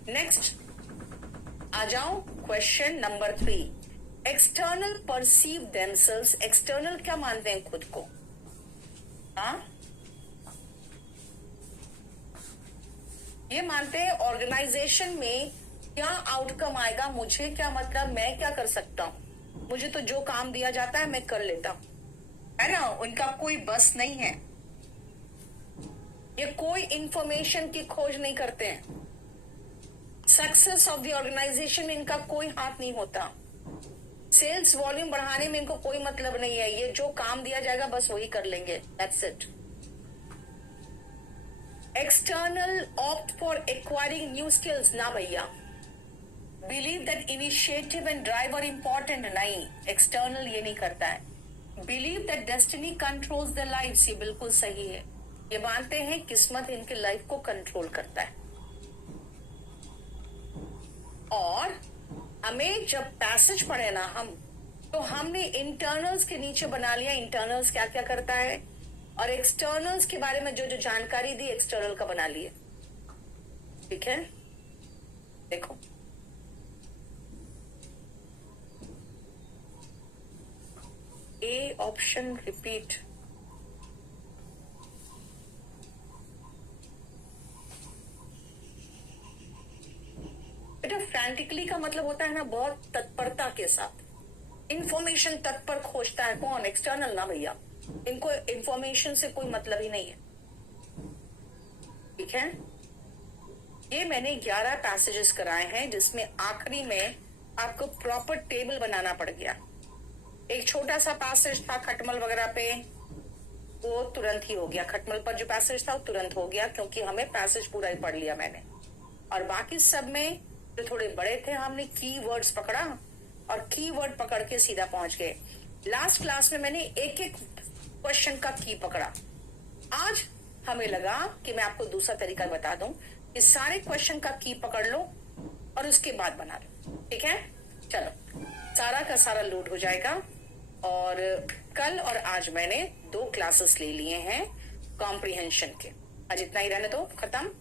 नेक्स्ट आ जाओ, question number 3। External perceive themselves, external क्या मानते हैं खुद को? हाँ, ये मानते हैं ऑर्गेनाइजेशन में क्या आउटकम आएगा, मुझे क्या मतलब, मैं क्या कर सकता हूं, मुझे तो जो काम दिया जाता है मैं कर लेता हूं, है ना। उनका कोई बस नहीं है, ये कोई इंफॉर्मेशन की खोज नहीं करते हैं। सक्सेस ऑफ द ऑर्गेनाइजेशन में इनका कोई हाथ नहीं होता। सेल्स वॉल्यूम बढ़ाने में इनको कोई मतलब नहीं है, ये जो काम दिया जाएगा बस वही कर लेंगे, that's it. External opt for acquiring new skills, ना भैया। Believe that initiative and drive are important, नहीं, एक्सटर्नल ये नहीं करता है। Believe that destiny controls the life, ये बिल्कुल सही है। ये मानते हैं किस्मत इनके लाइफ को कंट्रोल करता है। और हमें जब पैसेज पढ़े ना हम, तो हमने इंटरनल्स के नीचे बना लिया इंटरनल्स क्या क्या करता है, और एक्सटर्नल्स के बारे में जो जो जानकारी दी एक्सटर्नल का बना लिए। ठीक है, देखो ए ऑप्शन रिपीट। बेटा फ्रैंटिकली का मतलब होता है ना बहुत तत्परता के साथ, इंफॉर्मेशन तत्पर खोजता है। कौन? एक्सटर्नल ना भैया, इनको इंफॉर्मेशन से कोई मतलब ही नहीं है। ठीक है, ये मैंने 11 पैसेजेस कराए हैं जिसमें आखिरी में आपको प्रॉपर टेबल बनाना पड़ गया। एक छोटा सा पैसेज था खटमल वगैरह पे, वो तुरंत ही हो गया। खटमल पर जो पैसेज था वो तुरंत हो गया क्योंकि हमें पैसेज पूरा ही पढ़ लिया मैंने। और बाकी सब में जो थोड़े बड़े थे हमने कीवर्ड्स पकड़ा और कीवर्ड पकड़ के सीधा पहुंच गए। लास्ट क्लास में मैंने एक एक क्वेश्चन का की पकड़ा। आज हमें लगा कि मैं आपको दूसरा तरीका बता दूं कि सारे क्वेश्चन का की पकड़ लो और उसके बाद बना लो। ठीक है, चलो सारा का सारा लोड हो जाएगा। और कल और आज मैंने 2 क्लासेस ले लिए हैं कॉम्प्रिहेंशन के। आज इतना ही रहने दो, खत्म।